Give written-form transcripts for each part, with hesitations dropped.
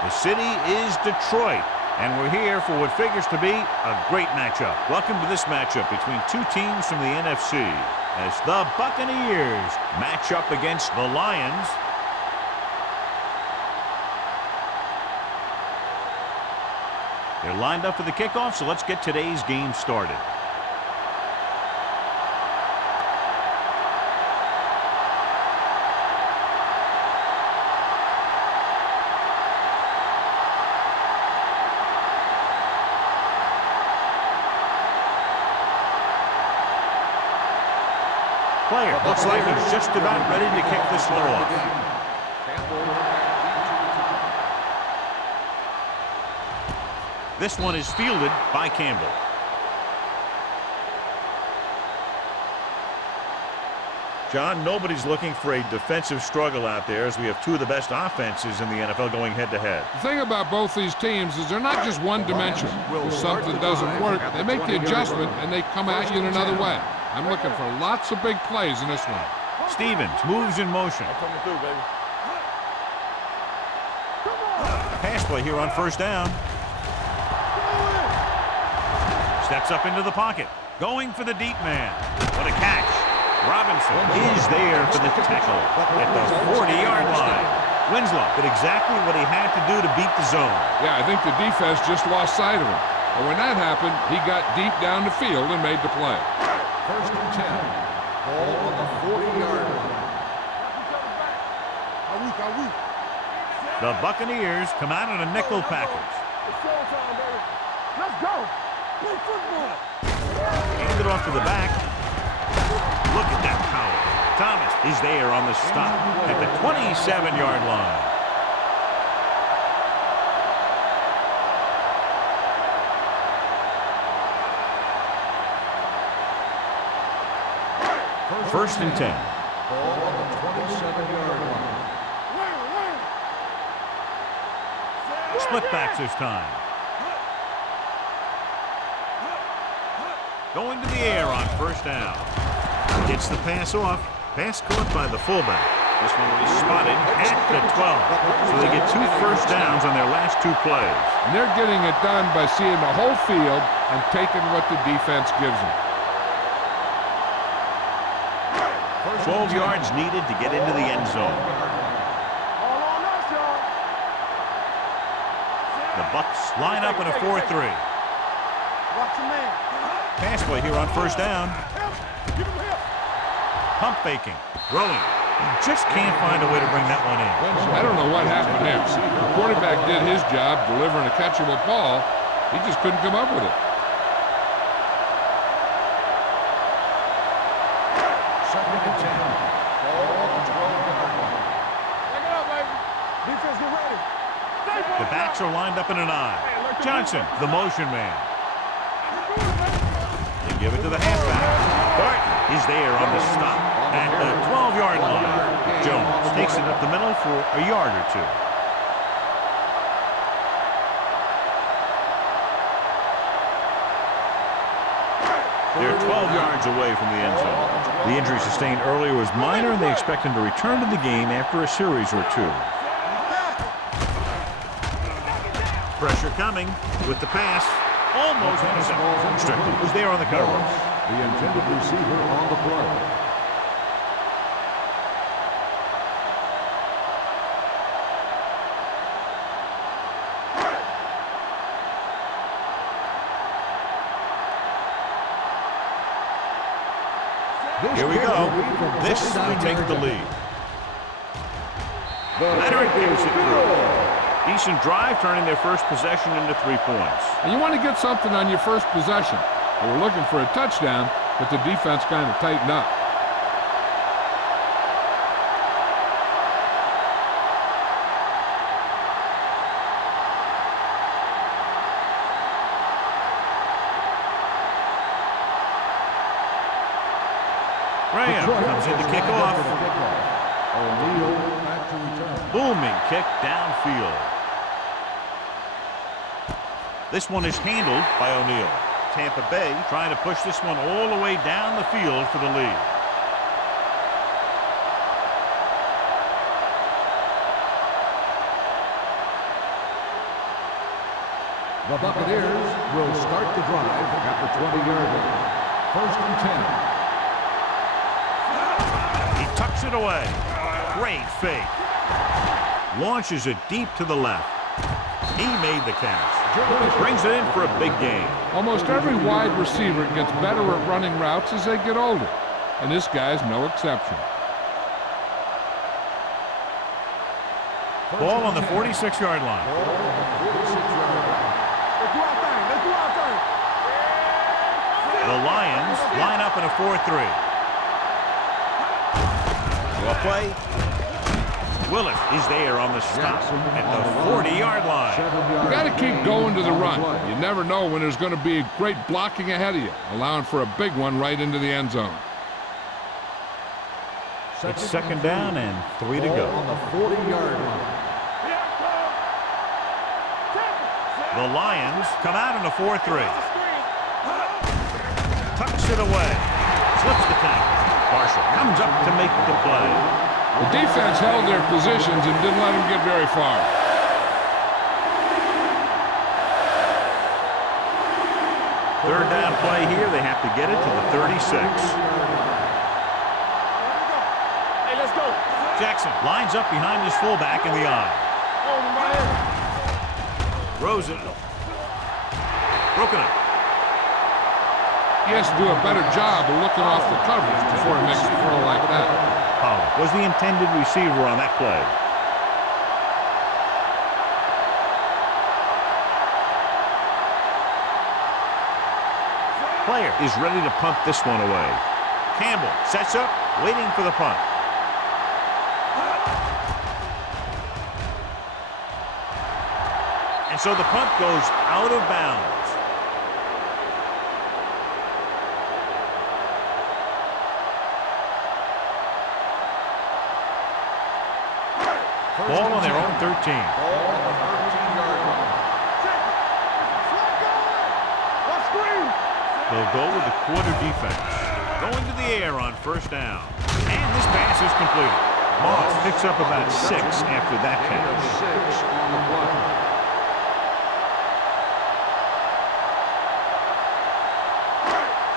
The city is Detroit, and we're here for what figures to be a great matchup. Welcome to this matchup between two teams from the NFC as the Buccaneers match up against the Lions. They're lined up for the kickoff, so let's get today's game started. Player looks like he's just about ready to kick this one off. This one is fielded by Campbell. John, nobody's looking for a defensive struggle out there as we have two of the best offenses in the NFL going head-to-head. The thing about both these teams is they're not just one-dimensional. If something doesn't work, they make the adjustment and they come at you in another way. I'm looking for lots of big plays in this one. Stevens moves in motion. Pass play here on first down. Steps up into the pocket. Going for the deep man. What a catch. Robinson is there for the tackle at the 40-yard line. Winslow did exactly what he had to do to beat the zone. Yeah, I think the defense just lost sight of him. But when that happened, he got deep down the field and made the play. First and 10. Ball on the 40-yard line. The Buccaneers come out in a nickel package. Let's go. Play football. Hand it off to the back. Look at that power. Thomas is there on the stop at the 27-yard line. First and 10. Ball on the 27-yard line. Split backs this time. Going to the air on first down. Gets the pass off. Pass caught by the fullback. This one will be spotted at the 12. So they get 2 first downs on their last 2 plays. And they're getting it done by seeing the whole field and taking what the defense gives them. 12 yards needed to get into the end zone. The Bucs line up in a 4-3. Pass play here on first down. Pump faking. Throwing. He just can't find a way to bring that one in. I don't know what happened there. The quarterback did his job delivering a catchable ball. He just couldn't come up with it. Second and 10. Ball on the 12-yard line. Back it up, baby. Defense, get ready. The backs are lined up in an I. Johnson, the motion man. They give it to the halfback. Barton is there on the stop at the 12-yard line. Jones takes it up the middle for a yard or 2. They're 12 yards away from the end zone. The injury sustained earlier was minor, and they expect him to return to the game after a series or 2. Pressure coming with the pass. Almost intercepted. Strickland was there on the cover. The intended receiver on the play. Here we go. This will take the lead. Leonard gives it through. Decent drive, turning their first possession into 3 points. And you want to get something on your first possession. They were looking for a touchdown, but the defense kind of tightened up. Graham comes in to kick off. O'Neal back to return. Booming kick downfield. This one is handled by O'Neal. Tampa Bay trying to push this one all the way down the field for the lead. The Buccaneers will start the drive at the 20-yard line. First and 10. He tucks it away. Great fake. Launches it deep to the left. He made the catch. Brings it in for a big gain. Almost every wide receiver gets better at running routes as they get older, and this guy's no exception. Ball on the 46-yard line. The Lions line up in a 4-3. Well play. Willis is there on the stop at the 40-yard line. You got to keep going to the run. You never know when there's going to be great blocking ahead of you, allowing for a big one right into the end zone. It's second down and 3 to go. On the 40-yard line. The Lions come out in a 4-3. Tucks it away. Slips the tackle. Marshall comes up to make the play. The defense held their positions and didn't let them get very far. Third down play here. They have to get it to the 36. Hey, let's go. Jackson lines up behind his fullback in the eye. Rosen. Broken up. He has to do a better job of looking off the coverage before he makes a throw like that. Pollard was the intended receiver on that play. Player is ready to punt this one away. Campbell sets up, waiting for the punt. And so the punt goes out of bounds. Ball on their own 13. Ball on the 13-yard line. They'll go with the quarter defense. Going to the air on first down. And this pass is completed. Moss picks up about 6 after that catch. 6 on the play.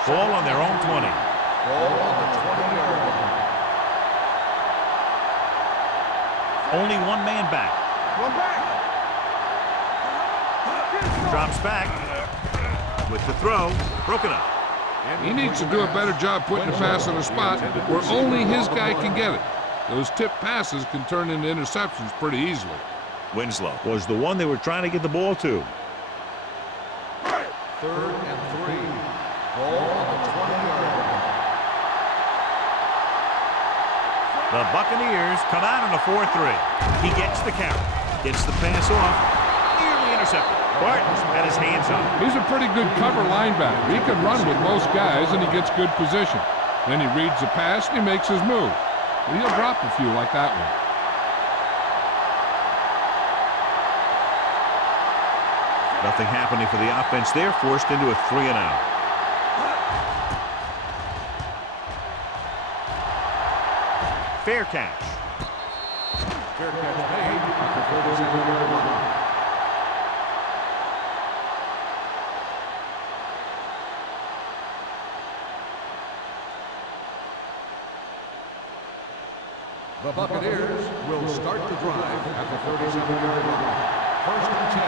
Ball on their own 20. Ball on the 20-yard line. Only one man back. Drops back. With the throw. Broken up. He needs to do a better job putting the pass in a spot where only his guy can get it. Those tip passes can turn into interceptions pretty easily. Winslow was the one they were trying to get the ball to. 3rd and 3. Ball on the 20-yard line. The Buccaneers come out in a 4-3. He gets the carry. Gets the pass off. Nearly intercepted. Barton's had his hands on it. He's a pretty good cover linebacker. He can run with most guys, and he gets good position. Then he reads the pass, and he makes his move. But he'll drop a few like that one. Nothing happening for the offense there. Forced into a 3-and-out. Fair catch. Fair catch made at the 37-yard line. The Buccaneers will start the drive at the 37-yard line. First and 10.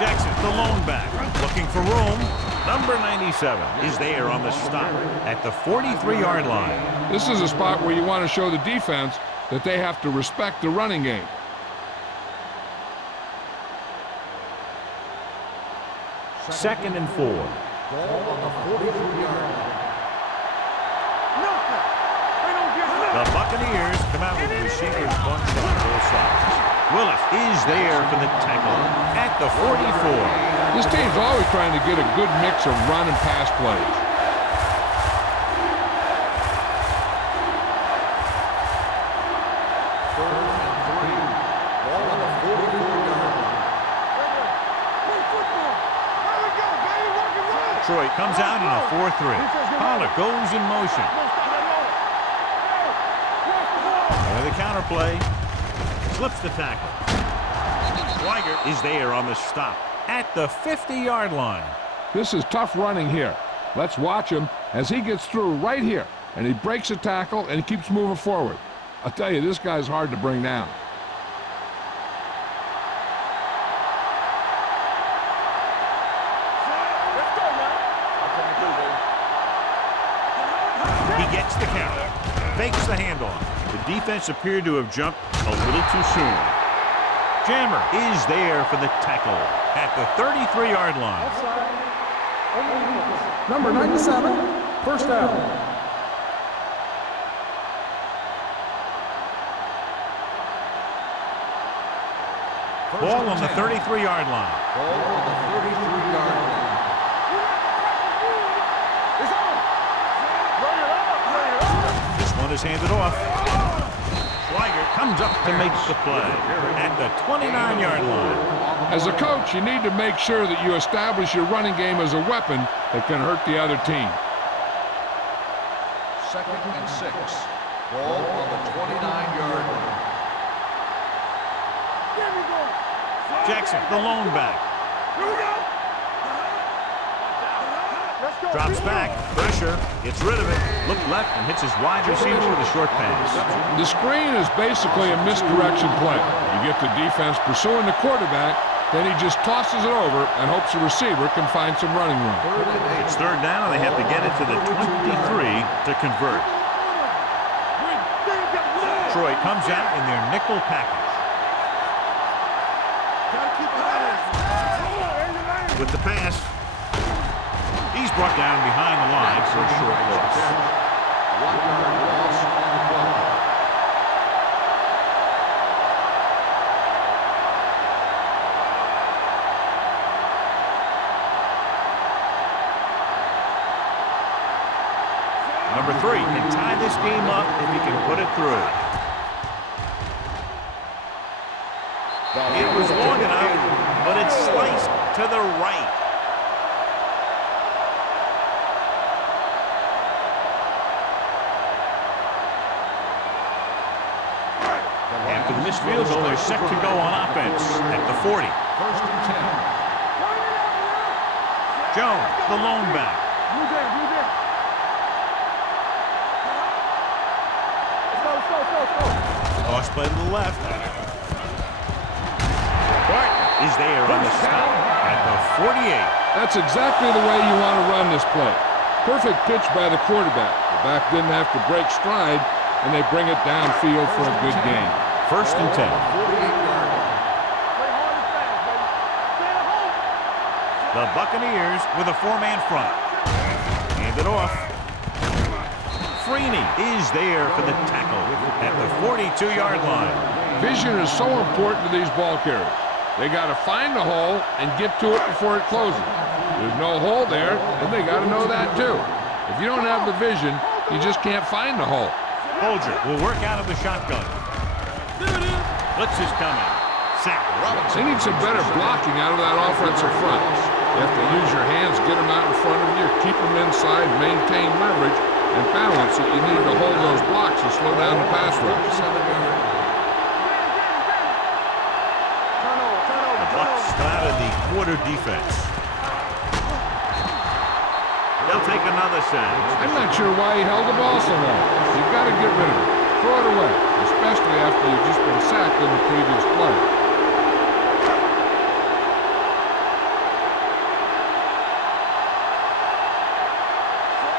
Jackson, the lone back, looking for room. Number 97 is there on the stop at the 43-yard line. This is a spot where you want to show the defense that they have to respect the running game. Second and 4. Ball on the 43-yard line. The Buccaneers come out with receivers bunched on both sides. Willis is there for the tackle at the 44. This team's always trying to get a good mix of run and pass plays. Detroit comes out in a 4-3. Pollard goes in motion. With a counter play, slips the tackle. Schweigert is there on the stop at the 50-yard line. This is tough running here. Let's watch him as he gets through right here, and he breaks a tackle and he keeps moving forward. I'll tell you, this guy's hard to bring down. He gets the count, fakes the handoff. The defense appeared to have jumped a little too soon. Jammer is there for the tackle at the 33-yard line. Number 97, first down. Ball on the 33-yard line. Ball on the 33-yard line. This one is handed off. Schweigert comes up to make the play at the 29-yard line. As a coach, you need to make sure that you establish your running game as a weapon that can hurt the other team. 2nd and 6. Ball on the 29-yard line. Jackson, the lone back. Drops back, pressure, gets rid of it, look left and hits his wide receiver with a short pass. The screen is basically a misdirection play. You get the defense pursuing the quarterback, then he just tosses it over and hopes the receiver can find some running room. It's third down and they have to get it to the 23 to convert. Troy comes out in their nickel package. With the pass, he's brought down behind the line for a short loss. 1-yard loss on the play. Number 3 can tie this game up if he can put it through. It was long enough, but it's sliced to the right. After the missed field goal, they're set to go on offense at the 40. 1st and 10. Jones, the lone back. Toss play to the left. Barton is there on the stop at the 48. That's exactly the way you want to run this play. Perfect pitch by the quarterback. The back didn't have to break stride, and they bring it downfield for a good gain. 1st and 10. 48-yard line. The Buccaneers with a 4-man front. Hand it off. Freeney is there for the tackle at the 42-yard line. Vision is so important to these ball carriers. They got to find the hole and get to it before it closes. There's no hole there, and they got to know that too. If you don't have the vision, you just can't find the hole. Bolger will work out of the shotgun. Blitz is coming. Sack. They need some better blocking out of that offensive front. You have to use your hands, get them out in front of you, keep them inside, maintain leverage, and balance it. You need to hold those blocks to slow down the pass rush. The Bucs come out of the quarter defense. They'll take another sack. I'm not sure why he held the ball so long. You've got to get rid of it. Throw it away, especially after you've just been sacked in the previous play.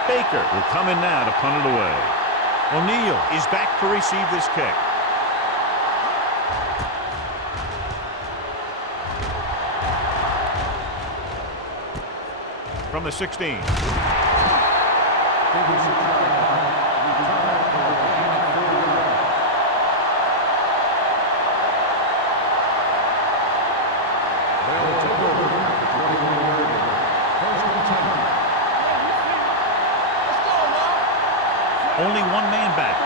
Baker will come in now to punt it away. O'Neal is back to receive this kick. From the 16. Only one man back.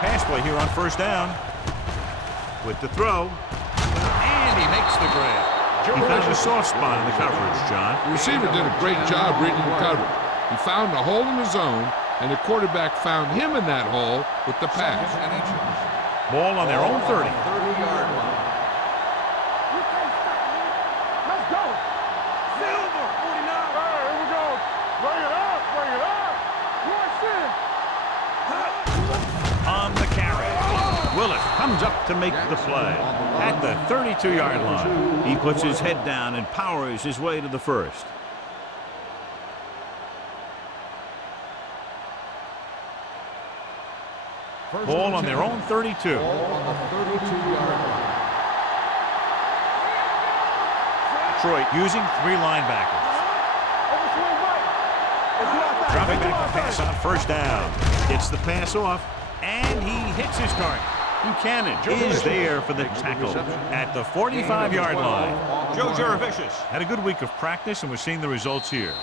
Pass play here on first down. With the throw. And he makes the grab. He found a soft spot in the coverage, John. The receiver did a great job reading the coverage. He found a hole in the zone, and the quarterback found him in that hole with the pass. Ball on their own 30. 30-yard line. You can't stop me. Let's go. Silver, 49. Hey, here we go. Bring it up, bring it up. Rush in. On the carry. Willis comes up to make the play. At the 32-yard line, he puts his head down and powers his way to the first. Ball on their own 32. Ball on the 32-yard line. Detroit using 3 linebackers. Overswing right. Dropping back to pass on first down. Gets the pass off, and he hits his target. Buchanan is there for the tackle at the 45-yard line. Joe Jaravicius had a good week of practice, and we're seeing the results here.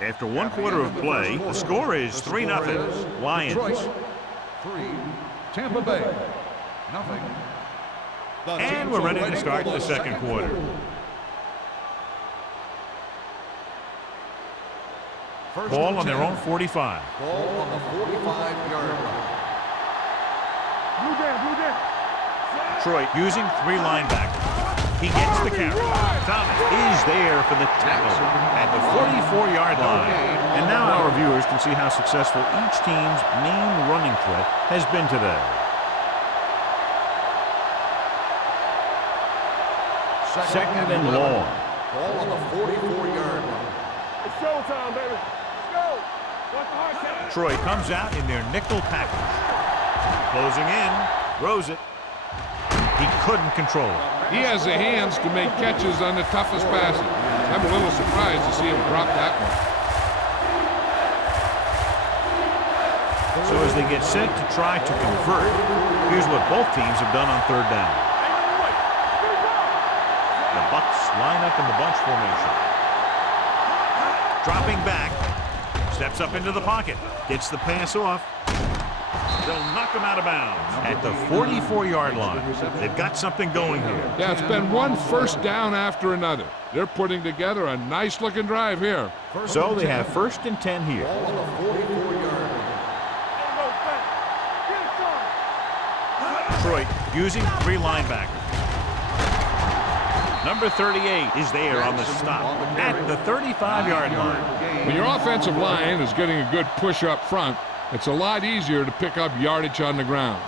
After 1 quarter of play, the score is 3-0 Lions. Detroit, 3, Tampa Bay, nothing. And we're ready to start the second quarter. Ball on their own 45. Ball on the 45-yard line. Blue down. Detroit using 3 linebackers. He gets the carry. Thomas is there for the tackle at the 44-yard line. And now our viewers can see how successful each team's main running threat has been today. Second and long. Ball on the 44-yard line. It's showtime, baby. Let's go. Watch the hard count. Detroit comes out in their nickel package. Closing in. Throws it. He couldn't control it. He has the hands to make catches on the toughest passes. I'm a little surprised to see him drop that one. So as they get set to try to convert, here's what both teams have done on third down. The Bucs line up in the bunch formation. Dropping back. Steps up into the pocket. Gets the pass off. They'll knock him out of bounds at the 44-yard line. They've got something going here. Yeah, it's been one first down after another. They're putting together a nice-looking drive here. So they have 1st and 10 here. Ball on the 44-yard line. Detroit using 3 linebackers. Number 38 is there on the stop at the 35-yard line. When your offensive line is getting a good push up front, it's a lot easier to pick up yardage on the ground.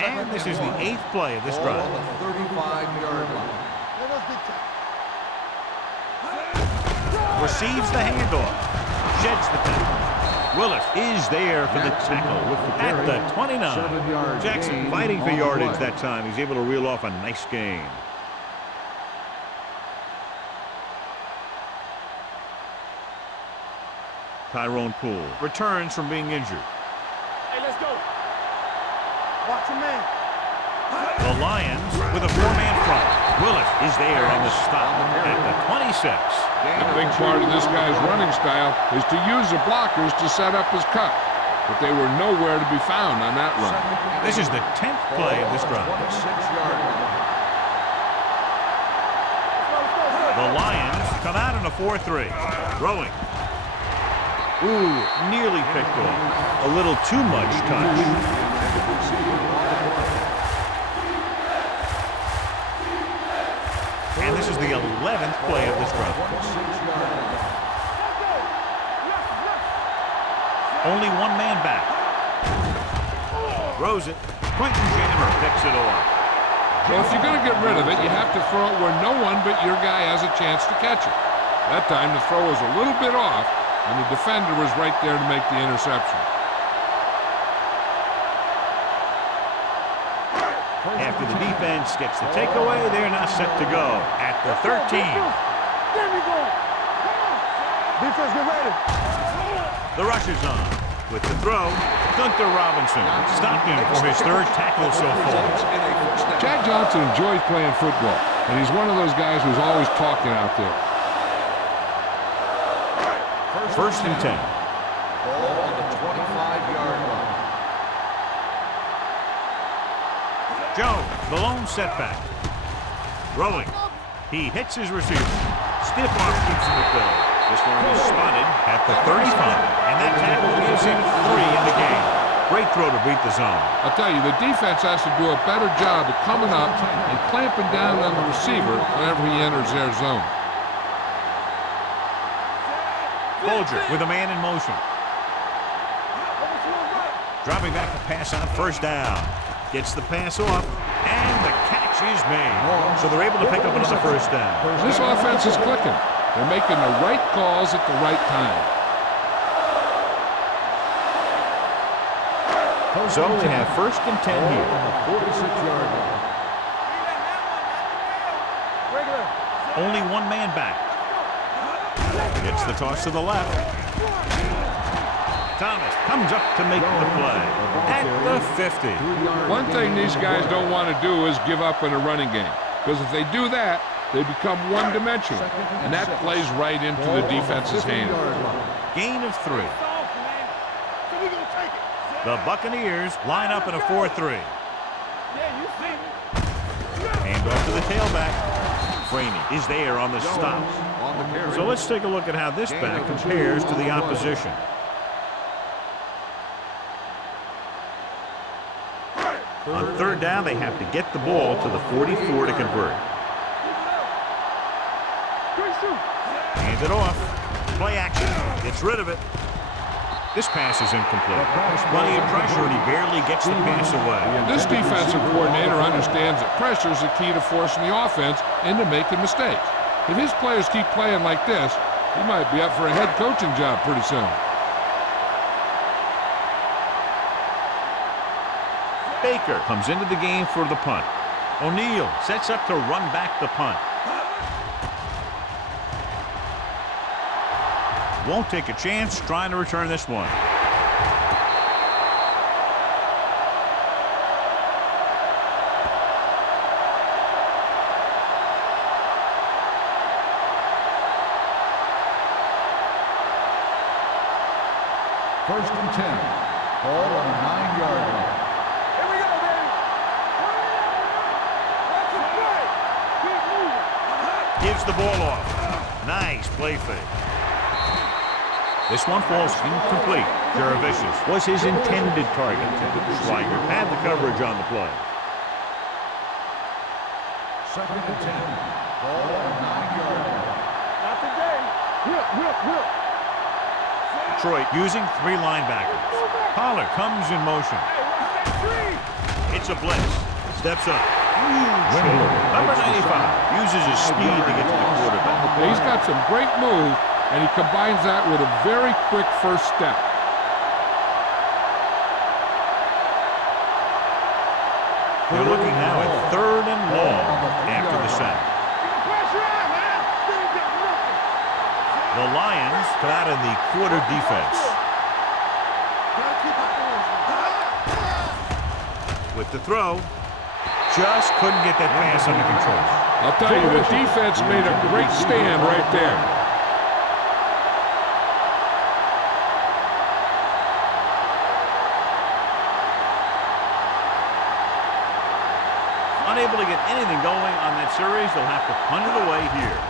And this is the 8th play of this Ball drive. on the 35-yard line. Receives the handoff. Sheds the tackle. Willis is there for the tackle at the 29. Jackson fighting for yardage that time. He's able to reel off a nice gain. Tyrone Poole returns from being injured. Hey, let's go. Watch your man. The Lions with a 4-man front. Willis is there on the stop at the 26. A big part of this guy's running style is to use the blockers to set up his cut. But they were nowhere to be found on that run. This is the 10th play of this drive. 26-yard line. The Lions come out in a 4-3. Throwing. Ooh, nearly picked off. A little too much touch. And this is the 11th play of this drive. Only 1 man back. Throws it. Quentin Jammer picks it off. So if you're going to get rid of it, you have to throw it where no one but your guy has a chance to catch it. That time the throw was a little bit off, and the defender was right there to make the interception. After the defense gets the takeaway, they're now set to go at the 13. There we go. Come on. Defense, get ready. The rush is on. With the throw, Gunther Robinson stopped him for his 3rd tackle so far. Chad Johnson enjoys playing football, and he's one of those guys who's always talking out there. 1st and 10. Ball on the 25-yard line. Joe, the lone setback. Throwing. He hits his receiver. Stiff arm keeps him at bay. This one is spotted at the 35, and that tackle gives him 3 in the game. Great throw to beat the zone. I'll tell you, the defense has to do a better job of coming up and clamping down on the receiver whenever he enters their zone. Folger with a man in motion. Dropping back to pass on first down. Gets the pass off, and the catch is made. So they're able to pick up another first down. This offense is clicking. They're making the right calls at the right time. So we have 1st and 10 here. 46-yard line. Only one man back. Gets the toss to the left. Thomas comes up to make the play at the 50. One thing these guys don't want to do is give up in a running game. Because if they do that, they become one-dimensional. And that plays right into the defense's hand. Gain of 3. The Buccaneers line up in a 4-3. Hand off to the tailback. Franey is there on the stop. So let's take a look at how this back compares to the opposition. On 3rd down, they have to get the ball to the 44 to convert. Hand it off. Play action. Gets rid of it. This pass is incomplete. Plenty of pressure, and he barely gets the pass away. This defensive coordinator understands that pressure is the key to forcing the offense into making mistakes. If his players keep playing like this, he might be up for a head coaching job pretty soon. Baker comes into the game for the punt. O'Neal sets up to run back the punt. Won't take a chance trying to return this one. First and 10. Ball on the 9-yard line. Here we go, baby. Let's play. Keep moving. Gives the ball off. Nice play fake. This one falls incomplete. Jaravicius was his intended target. Schweiger had the coverage on the play. Second and 10. Ball on the 9-yard line. Not today. Whip. Detroit using 3 linebackers. Pollard comes in motion. It's a blitz. Steps up. Huge hit. Number 95 uses his speed to get to the quarterback. He's got some great moves, and he combines that with a very quick first step. They're looking now at 3rd and long after the sack. The Lions come out in the quarter defense. With the throw, just couldn't get that pass under control. I'll tell you, the defense made a great stand right there. Unable to get anything going on that series, they'll have to punt it away here.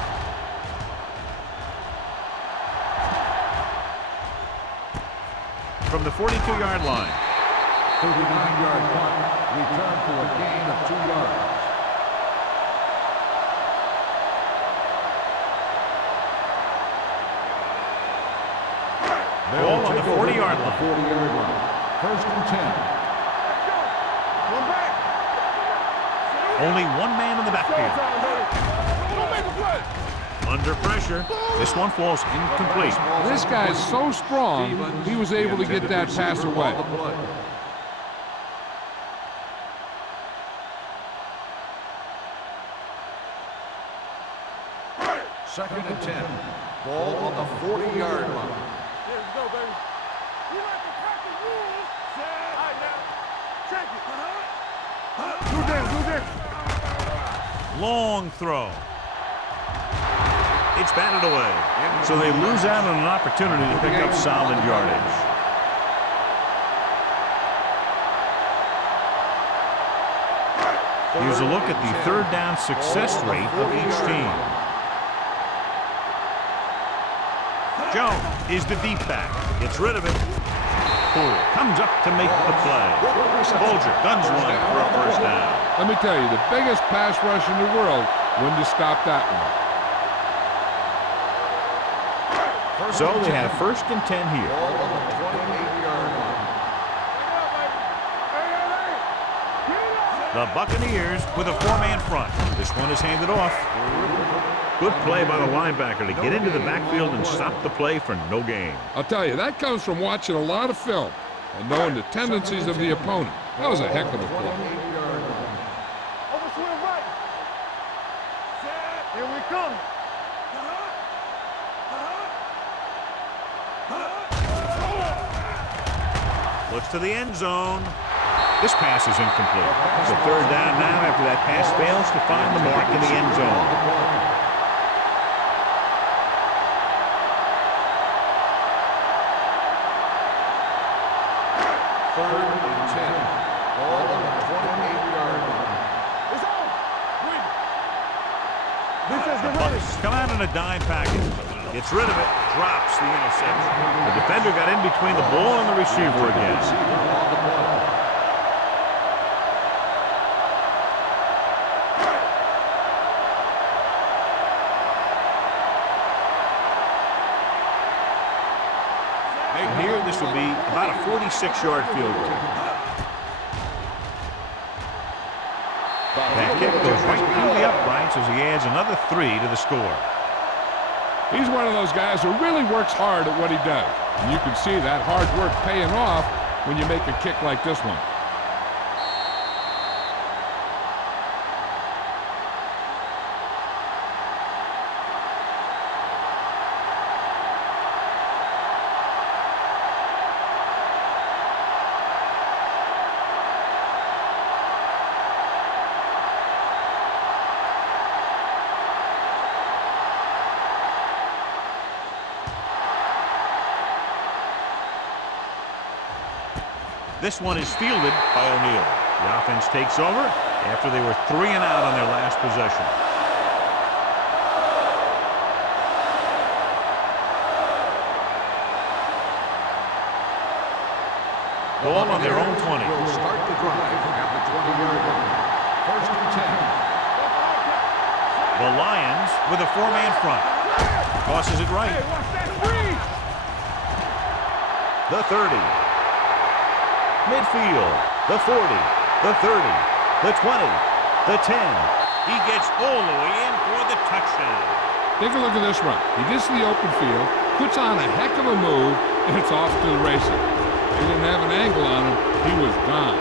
From the 42-yard line. 39-yard punt. Return for a gain of 2 yards. Ball on the 40-yard line. 40-yard line. First and 10. One back. Only one man in the backfield. Don't make a play. Under pressure, this one falls incomplete. This guy is so strong, he was able to get that pass away. Second and 10. Ball on the 40-yard line. Here we go, baby. We like to crack the rules. All right, now. Check it. Do this. Long throw. It's batted away. So they lose out on an opportunity to pick up solid yardage. Here's a look at the 3rd down success rate of each team. Jones is the deep back. Gets rid of it. Poole comes up to make the play. Bolger guns one for a first down. Let me tell you, the biggest pass rush in the world wouldn't have stopped that one. So they have first and 10 here. Ball on the 28-yard line. The Buccaneers with a four-man front. This one is handed off. Good play by the linebacker to get into the backfield and stop the play for no gain. I'll tell you, that comes from watching a lot of film and knowing the tendencies of the opponent. That was a heck of a play. Overswing right. Here we come. Looks to the end zone. This pass is incomplete. So third down now after that pass fails to find the mark in the end zone. Third and 10. Ball on the 28-yard line. It's on. Win. Defense, The get ready. Bucs come out in a dime package. Gets rid of it. Drops the interception. The defender got in between the ball and the receiver again. And here this will be about a 46-yard field goal. That kick goes right through the uprights as he adds another 3 to the score. He's one of those guys who really works hard at what he does. And you can see that hard work paying off when you make a kick like this one. This one is fielded by O'Neal. The offense takes over after they were 3 and out on their last possession. Ball on their own 20. Will start the drive at the 20-yard line. First and 10. The Lions with a four-man front. Tosses it right. Hey, watch that screen. The 30. Midfield. The 40. The 30. The 20. The 10. He gets all the way in for the touchdown. Take a look at this run. He gets to the open field, puts on a heck of a move, and it's off to the races. They didn't have an angle on him. He was gone.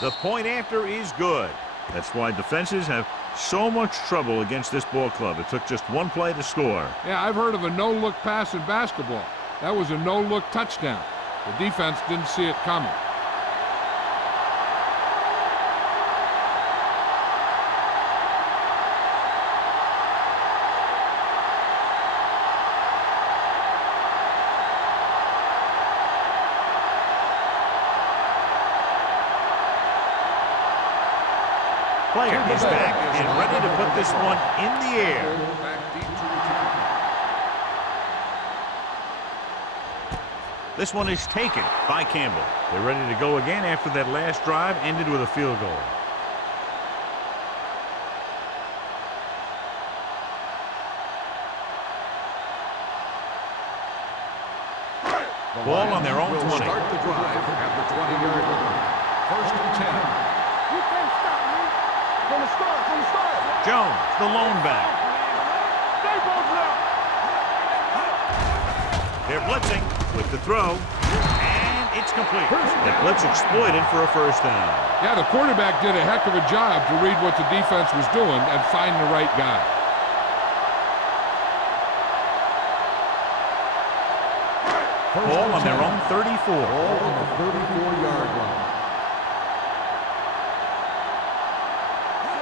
The point after is good. That's why defenses have so much trouble against this ball club. It took just one play to score. Yeah, I've heard of a no-look pass in basketball. That was a no-look touchdown. The defense didn't see it coming. Player is back and ready to put this one in the air. Back deep to return. This one is taken by Campbell. They're ready to go again after that last drive ended with a field goal. Ball on their own 20. Will start the drive at the 20-yard line. First and 10. You can't stop me. From the start, from the start. Jones, the lone back. Stay both left. They're blitzing with the throw, and it's complete. That blitz exploited for a first down. Yeah, the quarterback did a heck of a job to read what the defense was doing and find the right guy. Ball on their own 34. Ball on the 34-yard line.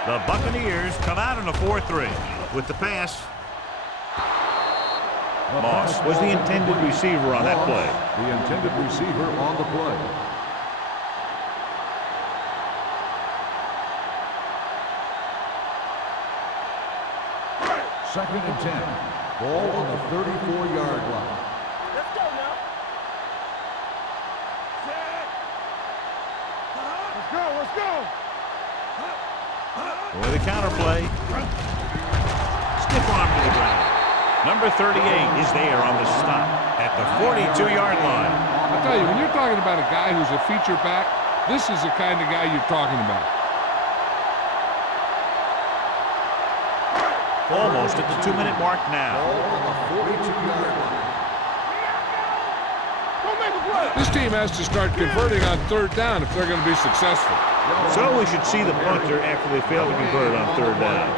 The Buccaneers come out in a 4-3 with the pass. Moss was the intended receiver on that play. The intended receiver on the play. Second and 10. Ball on the 34-yard line. Let's go now. Set. Let's go, let's go. With a counter play. Stiff arm to the ground. Number 38 is there on the stop at the 42-yard line. I'll tell you, when you're talking about a guy who's a feature back, this is the kind of guy you're talking about. Almost at the 2-minute mark now. Ball on the 42-yard line. Don't make a play. This team has to start converting on third down if they're going to be successful. So we should see the punter after they fail to convert on third down.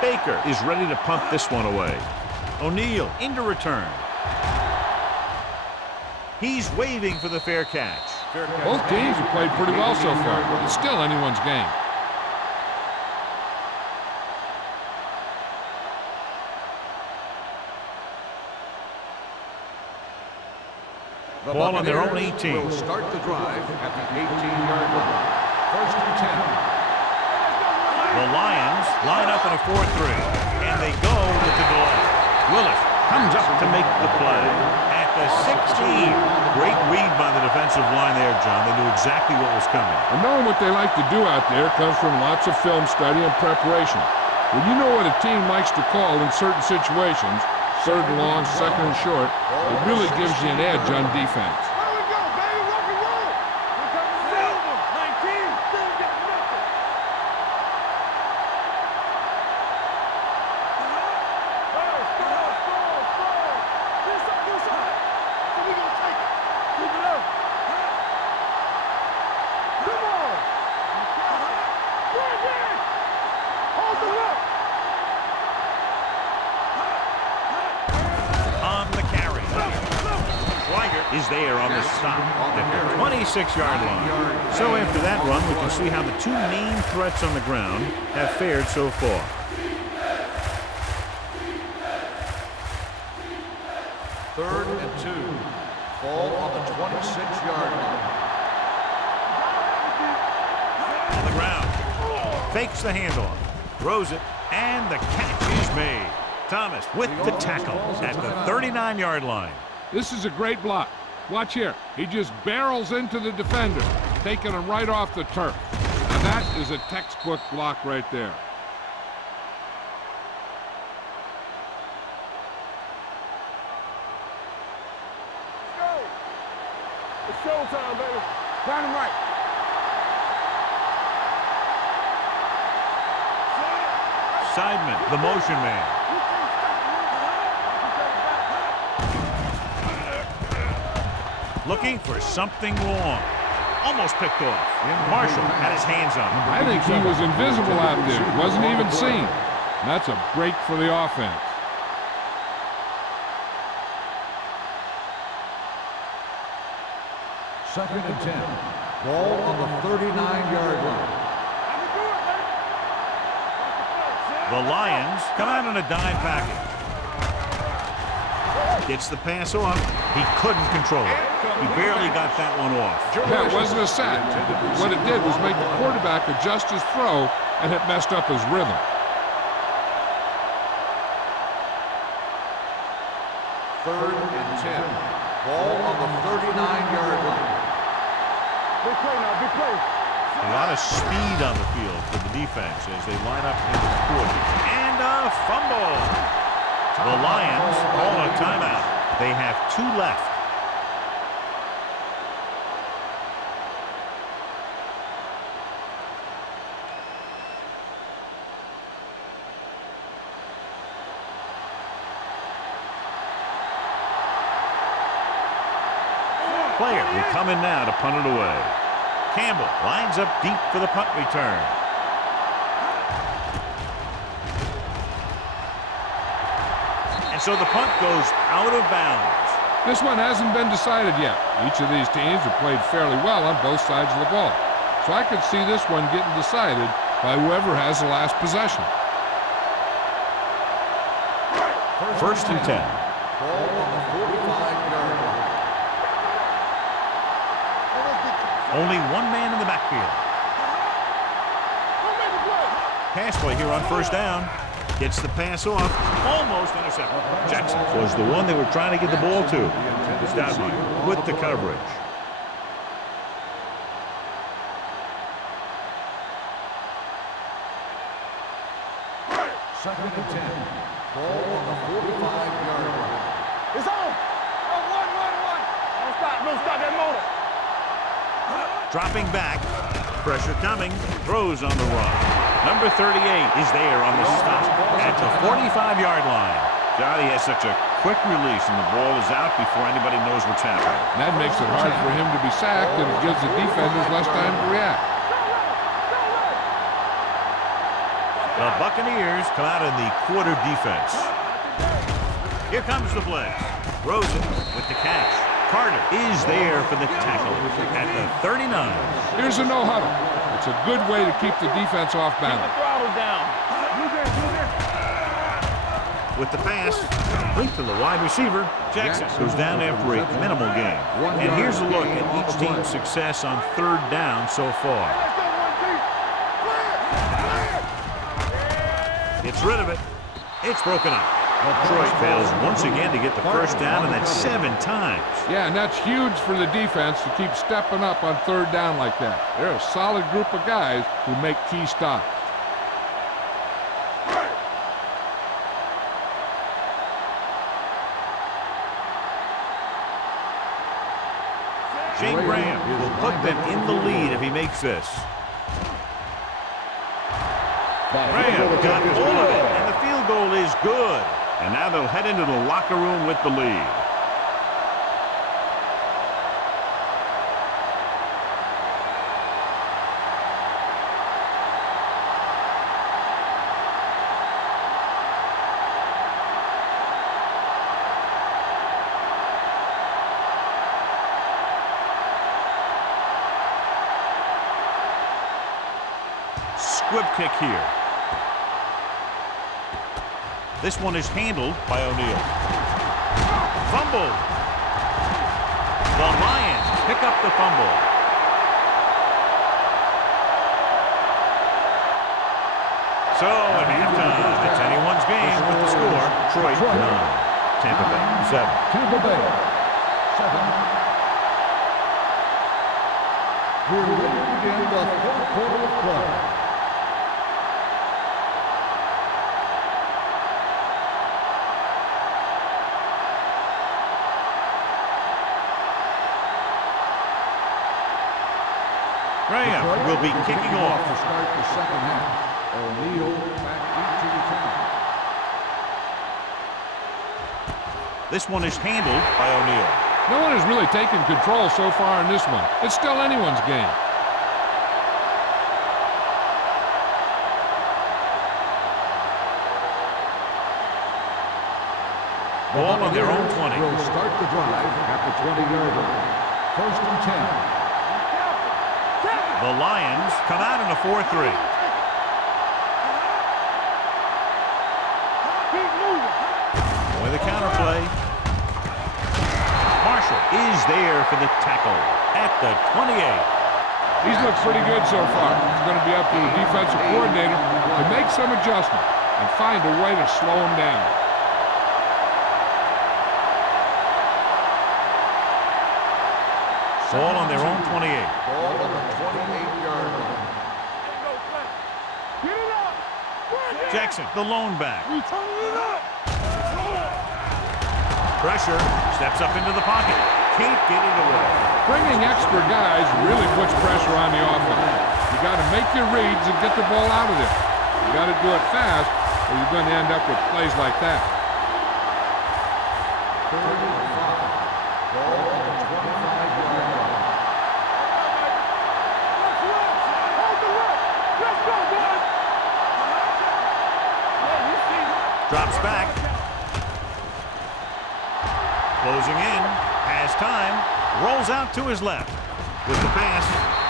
Baker is ready to punt this one away. O'Neal into return. He's waving for the fair catch. Both teams have played pretty well so far, but it's still anyone's game. Ball on their own 18. Will start the drive at the 18-yard line. First and 10. The Lions line up in a 4-3, and they go with the delay. Willis comes up to make the play at the 16. Great read by the defensive line there, John. They knew exactly what was coming. And knowing what they like to do out there comes from lots of film study and preparation. When you know what a team likes to call in certain situations, third and long, second and short, it really gives you an edge on defense. There we go, baby, rock and roll. Here comes Silver, 19, still getting nothing. Score. This side. So we gonna take it. Keep it up. Come on. Bring it. Hold it up. On the carry. Schweiger is there on the stop at the 26-yard line. So after that run, we can see how the two main threats on the ground have fared so far. Third and 2. Ball on the 26-yard line. On the ground. Fakes the handoff. Throws it. And the catch is made. Thomas with the tackle at the 39-yard line. This is a great block. Watch here. He just barrels into the defender, taking him right off the turf. Now that is a textbook block right there. Go. It's showtime, baby. Dynamite. Sideman, the motion man. Looking for something long. Almost picked off. Marshall had his hands on him. I think he was invisible out there. Wasn't even seen. That's a break for the offense. Second and 10. Ball on the 39-yard line. The Lions come out in a dime package. Gets the pass off. He couldn't control it. He barely got that one off. Yeah, it wasn't a sack. What it did was make the quarterback adjust his throw, and it messed up his rhythm. Third and 10. Ball on the 39-yard line. Big play now, big play. A lot of speed on the field for the defense as they line up into the quarter. And a fumble. The Lions call a timeout. They have 2 left. player will come in now to punt it away. Campbell lines up deep for the punt return. And so the punt goes out of bounds. This one hasn't been decided yet. Each of these teams have played fairly well on both sides of the ball. So I could see this one getting decided by whoever has the last possession. First and 10. Ball on the 45-yard line. Only one man in the backfield. Pass play here on first down. Gets the pass off. Almost intercepted. Jackson was the one they were trying to get the ball to. It's down with the coverage. Second and 10. Ball on the 45-yard line. It's on. One. Don't stop that motor. Dropping back. Pressure coming. Throws on the run. Number 38 is there on the stop at the 45-yard line. God, he has such a quick release, and the ball is out before anybody knows what's happening. And that makes it hard for him to be sacked, and it gives the defenders less time to react. The Buccaneers come out in the quarter defense. Here comes the blitz. Rosen with the catch. Carter is there for the tackle at the 39. Here's a no-huddle. It's a good way to keep the defense off balance. Throttle down. With the pass, complete to the wide receiver. Jackson goes down after a minimal gain. And here's a look at each team's success on third down so far. Gets rid of it. It's broken up. Detroit fails once again to get the first down, and that's 7 times. Yeah, and that's huge for the defense to keep stepping up on third down like that. They're a solid group of guys who make key stops. Shane Graham will put them in the lead if he makes this. Graham got all of it, and the field goal is good. And now they'll head into the locker room with the lead. Squib kick here. This one is handled by O'Neal. Fumble. The Lions pick up the fumble. So at halftime, it's anyone's game with the score. Detroit 9, Tampa Bay 7. Tampa Bay 7. We're ready to begin the fourth quarter of play. Graham will be kicking off to start the second half. O'Neal back into return. This one is handled by O'Neal. No one has really taken control so far in this one. It's still anyone's game. Ball on their own 20. Will start the drive at the 20-yard line. First and 10. The Lions come out in a 4-3. With a counter play. Marshall is there for the tackle at the 28. He's looked pretty good so far. It's going to be up to the defensive coordinator to make some adjustment and find a way to slow him down. Ball on their own 28. Ball on the 28-yard line. Jackson, the lone back. We turn it up. Pressure, steps up into the pocket. Can't get it away. Bringing extra guys really puts pressure on the offense. You got to make your reads and get the ball out of there. You got to do it fast, or you're going to end up with plays like that. 35. Ball on the 25-yard Drops back. Closing in. Has time. Rolls out to his left. With the pass,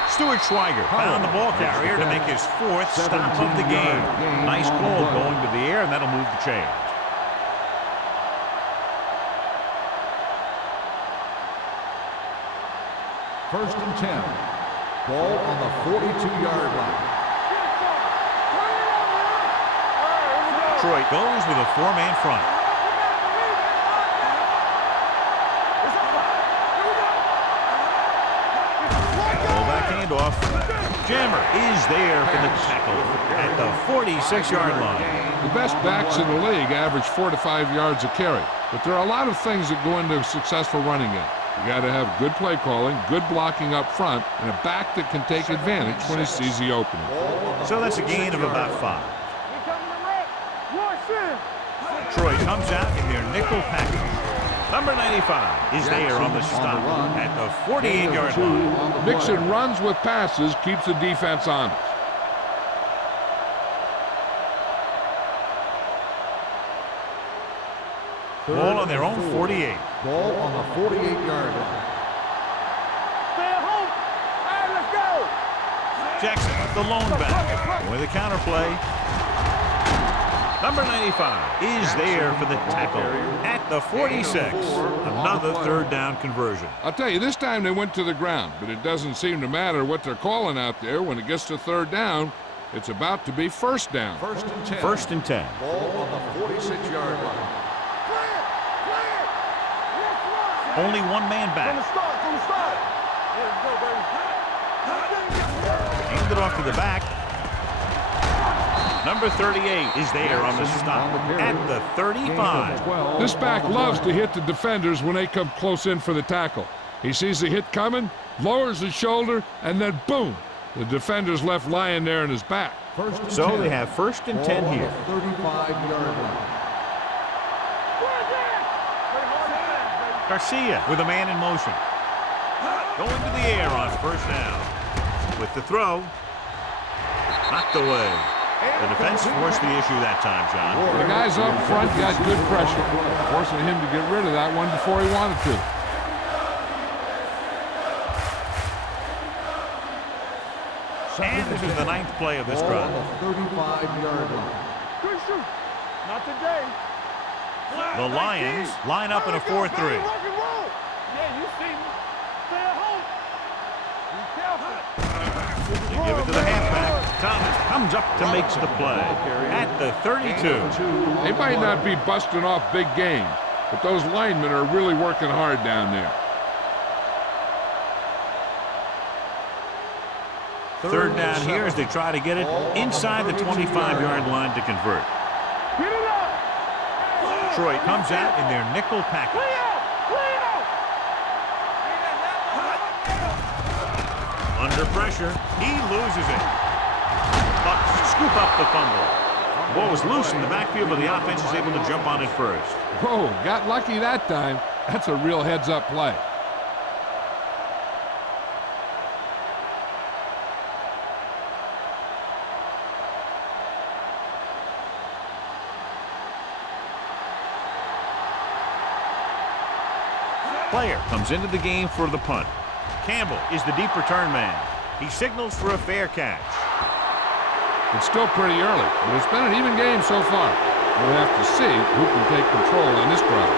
Stuart Schweiger found the ball carrier to make his 4th stop of the game. Nice call going to the air, and that'll move the chains. First and 10. Ball on the 42-yard line. Detroit goes with a 4-man front. Fullback handoff. Jammer is there for the tackle at the 46-yard line. The best backs in the league average 4 to 5 yards a carry, but there are a lot of things that go into a successful running game. You got to have good play calling, good blocking up front, and a back that can take advantage when he sees the opening. So that's a gain of about 5. Detroit comes out in their nickel package. Number 95 is there on the stop at the 48-yard line. Mixing runs with passes keeps the defense honest. Ball on their own 48. Ball on the 48-yard line. Stay at home. All right, let's go. Jackson, the lone back. With a counter play. Number 95 is there for the tackle at the 46. Another 3rd down conversion. I'll tell you, this time they went to the ground, but it doesn't seem to matter what they're calling out there. When it gets to 3rd down, it's about to be 1st down. First and 10. First and 10. Ball on the 46-yard line. Only 1 man back. From the start. Let's go, baby. Hand it off to the back. Number 38 is there on the stop at the 35. This back loves to hit the defenders when they come close in for the tackle. He sees the hit coming, lowers his shoulder, and then boom, the defender's left lying there in his back. So they have 1st and 10 here. 35-yard line. Garcia with a man in motion. Going to the air on 1st down. With the throw. Knocked away. The defense forced the issue that time, John. The guys up front got good pressure, forcing him to get rid of that one before he wanted to. And this is the 9th play of this drive. 35-yard line. Good shoot. Not today. The Lions line up in a 4-3. Yeah, you see me. Stay at home. Be careful. They give it to the halfback. Thomas comes up to make the play at the 32. They might not be busting off big games, but those linemen are really working hard down there. 3rd down here as they try to get it inside the 25-yard line to convert. Get it up. Detroit comes out in their nickel package. Under pressure, he loses it. Bucks scoop up the fumble. The ball was loose in the backfield, but the offense is able to jump on it first. Whoa, got lucky that time. That's a real heads-up play. Player comes into the game for the punt. Campbell is the deep return man. He signals for a fair catch. It's still pretty early, but it's been an even game so far. We'll have to see who can take control on this drive.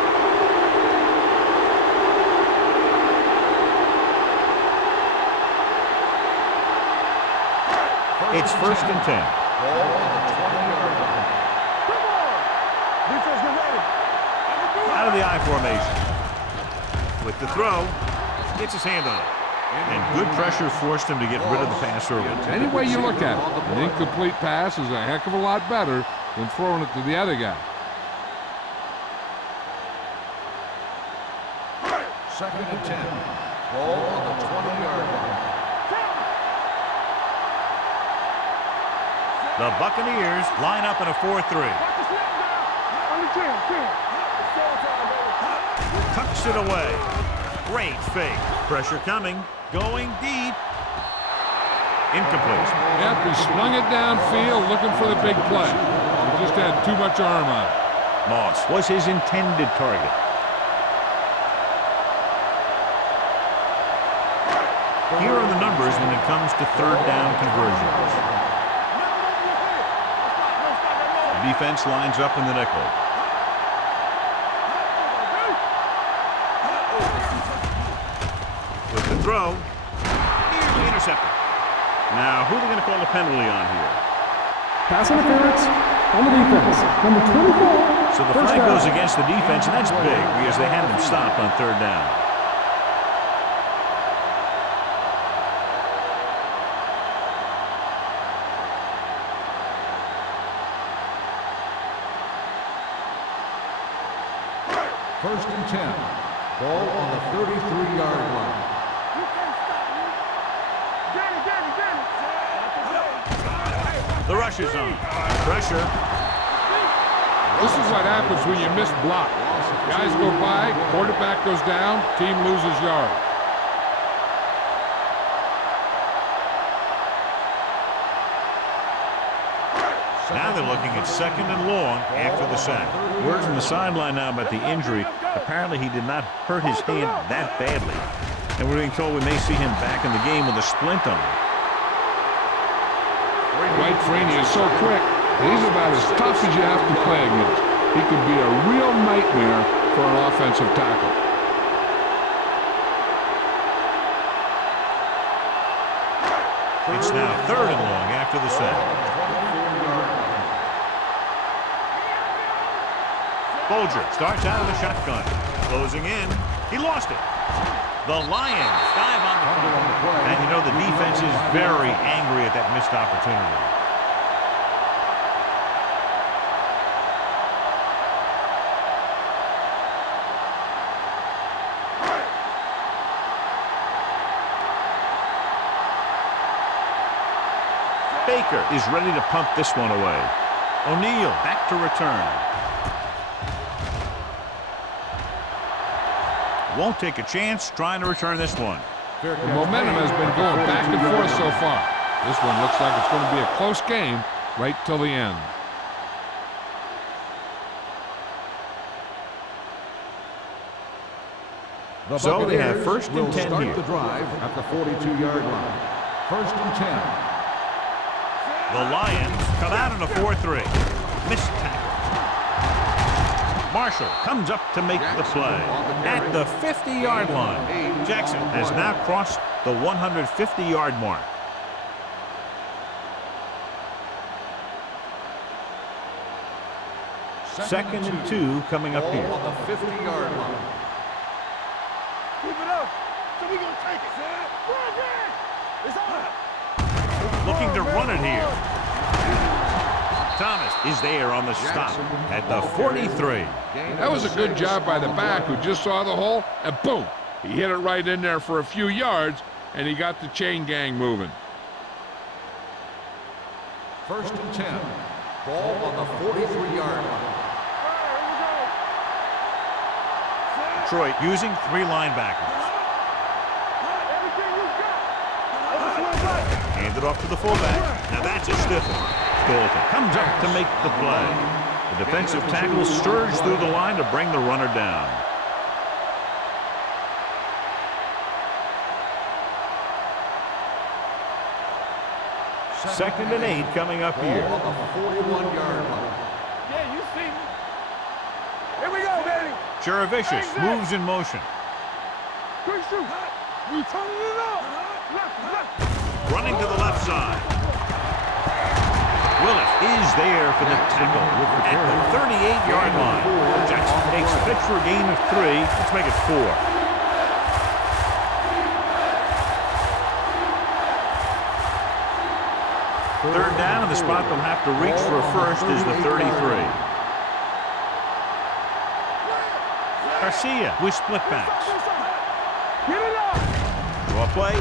It's 1st and 10. Ball on the 20-yard line. Come on. Defense, get ready. Out of the I formation. With the throw, gets his hand on it. And good pressure forced him to get rid of the pass early. Any way you look at it, an incomplete pass is a heck of a lot better than throwing it to the other guy. 2nd and 10. Ball on the 20-yard line. The Buccaneers line up in a 4-3. Tucks it away. Great fake. Pressure coming. Going deep. Incomplete. Yep, he slung it downfield looking for the big play. He just had too much arm on it. Moss was his intended target. Here are the numbers when it comes to third down conversions. The defense lines up in the nickel. With the throw, nearly intercepted. Now, who are they going to call a penalty on here? Pass interference on the defense. Number 24. So the flag goes against the defense, and that's big because they had them stopped on third down. First and 10. Ball on the 33-yard line. The rush is on. Pressure. This is what happens when you miss block. Guys go by, quarterback goes down, team loses yard. Now they're looking at second and long after the sack. Word from the sideline now about the injury. Apparently he did not hurt his hand that badly. And we're being told we may see him back in the game with a splint on it. Dwight Freeney is so quick, he's about as tough as you have to play against. He could be a real nightmare for an offensive tackle. It's now third and long after the sack. Bolger starts out of the shotgun. Closing in. He lost it. The Lions dive on the play. And you know the defense is very angry at that missed opportunity. Baker is ready to punt this one away. O'Neal back to return. Won't take a chance trying to return this one. The momentum has been going back and forth so far. This one looks like it's going to be a close game right till the end. So they have first and 10 start here. the drive at the 42-yard line. First and 10. The Lions come out in a 4-3. Missed tackle. Marshall comes up to make the play at the 50-yard line. Jackson has now crossed the 150-yard mark. Second and 2 coming up here. On the 50-yard line. Keep it up. So we gonna take it. It's on. Looking to run it here. Thomas is there on the stop at the 43. That was a good job by the back who just saw the hole, and boom, he hit it right in there for a few yards, and he got the chain gang moving. First and 10. Ball on the 43-yard line. Detroit using 3 linebackers. Handed off to the fullback. Now that's a stiff one. Dalton comes up to make the play. The defensive tackle surged through the line to bring the runner down. Second and 8 coming up here. Ball on the 41-yard line. Yeah, you see me. Here we go, baby. Cherovicius moves in motion. Quick shoot. We turning it up. Left. Running to the left side. Willis is there for the tackle at the 38-yard line. Jackson takes the pitch for a gain of 3. Let's make it 4. Third down, and the spot they'll have to reach for a first is the 33. Garcia with split backs. Get it up. Draw play,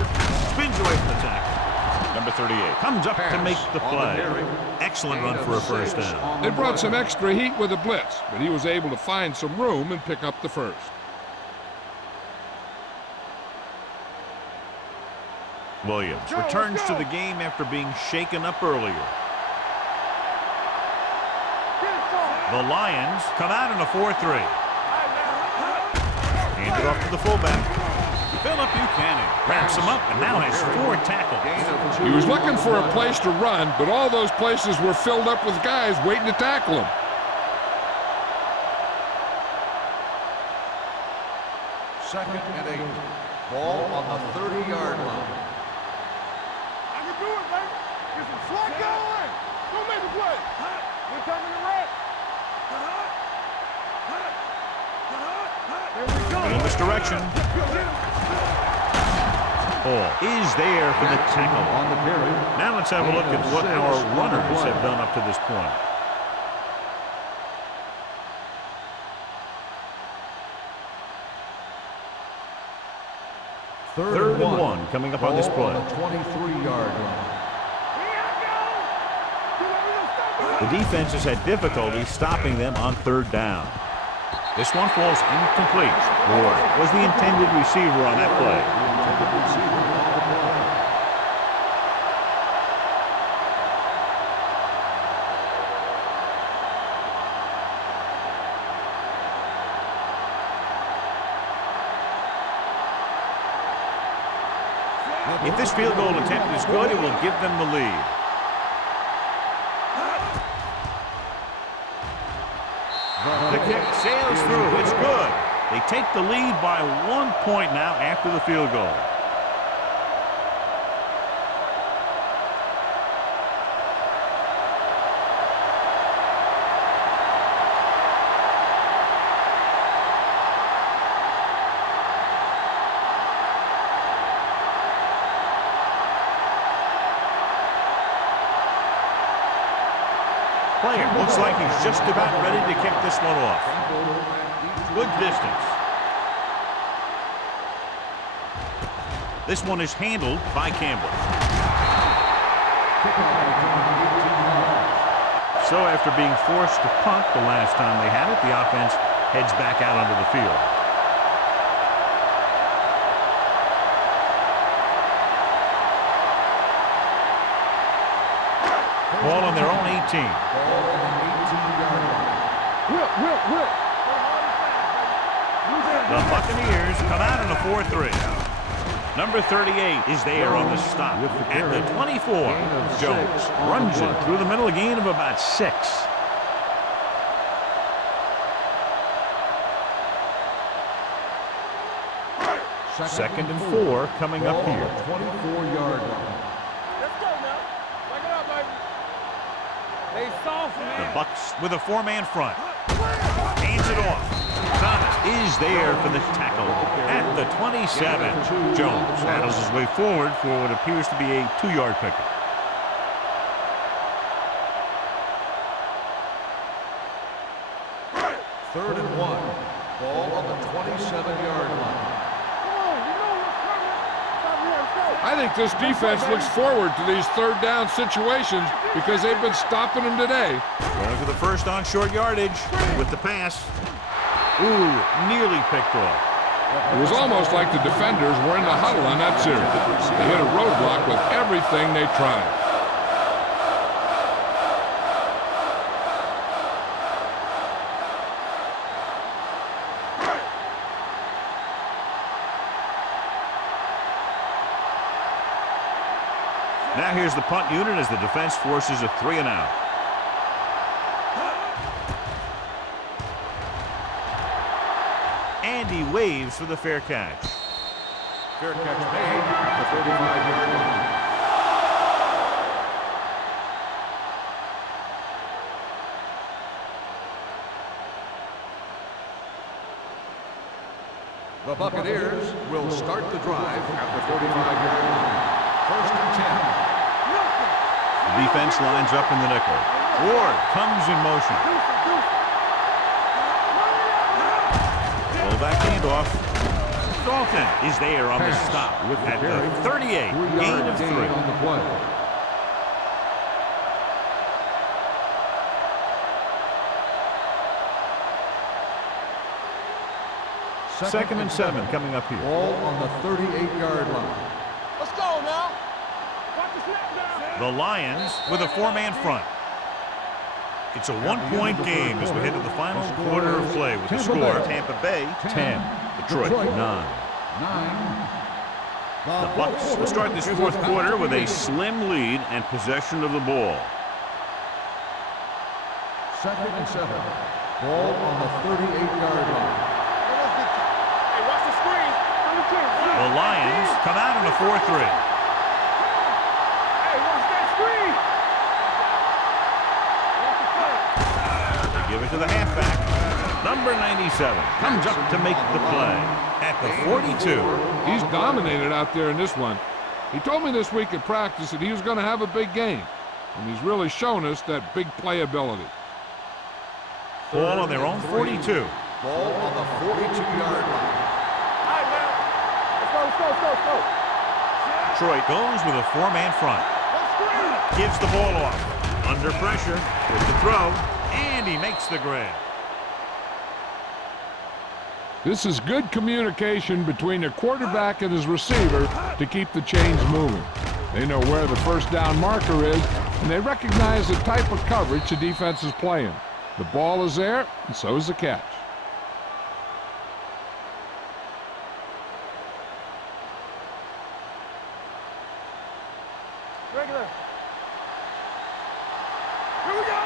spins away from the tackle. Number 38 comes up to make the play. Excellent run for a first down. They brought some extra heat with a blitz, but he was able to find some room and pick up the first. Williams returns to the game after being shaken up earlier. The Lions come out in a 4-3. Hand it off to the fullback. Phillip Buchanan wraps him up and now has 4 tackles. He was looking for a place to run, but all those places were filled up with guys waiting to tackle him. Second and 8. Ball on the 30-yard line. I can do it, baby. Get some slack going. Go make a play. We're coming to red. There we go. In this direction. Ball is there for the tackle. On the carry. Now let's have a look at what our runners have done up to this point. Third and one coming up on this play. On the 23-yard line. The defense has had difficulty stopping them on third down. This one falls incomplete. Ward was the intended receiver on that play. If this field goal attempt is good, it will give them the lead. The kick sails through. It's good. They take the lead by 1 point now after the field goal. Player looks like he's just about ready to kick this one off. Good distance. This one is handled by Campbell. So after being forced to punt the last time they had it, the offense heads back out onto the field. Ball on their own 18. Ball on the 18-yard line. Will. The Buccaneers come out in a 4-3. Number 38 is there on the stop. At the 24, Jones runs it through the middle, a gain of about 6. Second and 4 coming up here. 24-yard line. Let's go now. Back it up, baby. They soft, man. The Bucks with a 4-man front. Hands it off. Thomas is there for the tackle at the 27. Jones battles his way forward for what appears to be a 2-yard pickup. Third and 1. Ball on the 27-yard line. I think this defense looks forward to these third down situations because they've been stopping them today. Going for the first on short yardage with the pass. Ooh, nearly picked off. It was almost like the defenders were in the huddle on that series. They hit a roadblock with everything they tried. Now here's the punt unit as the defense forces a 3-and-out. And he waves for the fair catch. Fair catch made at the 35-yard line. The Buccaneers will start the drive at the 35-yard line. First and 10. The defense lines up in the nickel. Ward comes in motion. Fullback handoff. Dalton is there on the stop at the 38. Gain of 3. On the play. Second and 7 coming up here. Ball on the 38-yard line. Let's go now. Watch the snap down. The Lions with a 4-man front. It's a one-point game as we head to the final quarter of play with the score Tampa Bay 10, Detroit 9. The Bucks will start this fourth quarter with a slim lead and possession of the ball. 2nd and 7. Ball on the 38-yard line. Hey, watch the screen. The Lions come out in a 4-3. Hey, watch that screen. They give it to the halfback. Number 97 comes up to make the play at the 42. He's dominated out there in this one. He told me this week at practice that he was going to have a big game, and he's really shown us that big playability. Ball on their own 42. Ball on the 42-yard line. All right, man. Let's go. Detroit goes with a 4-man front. Gives the ball off. Under pressure with the throw, and he makes the grab. This is good communication between the quarterback and his receiver to keep the chains moving. They know where the first down marker is, and they recognize the type of coverage the defense is playing. The ball is there, and so is the catch. Regular. Here we go.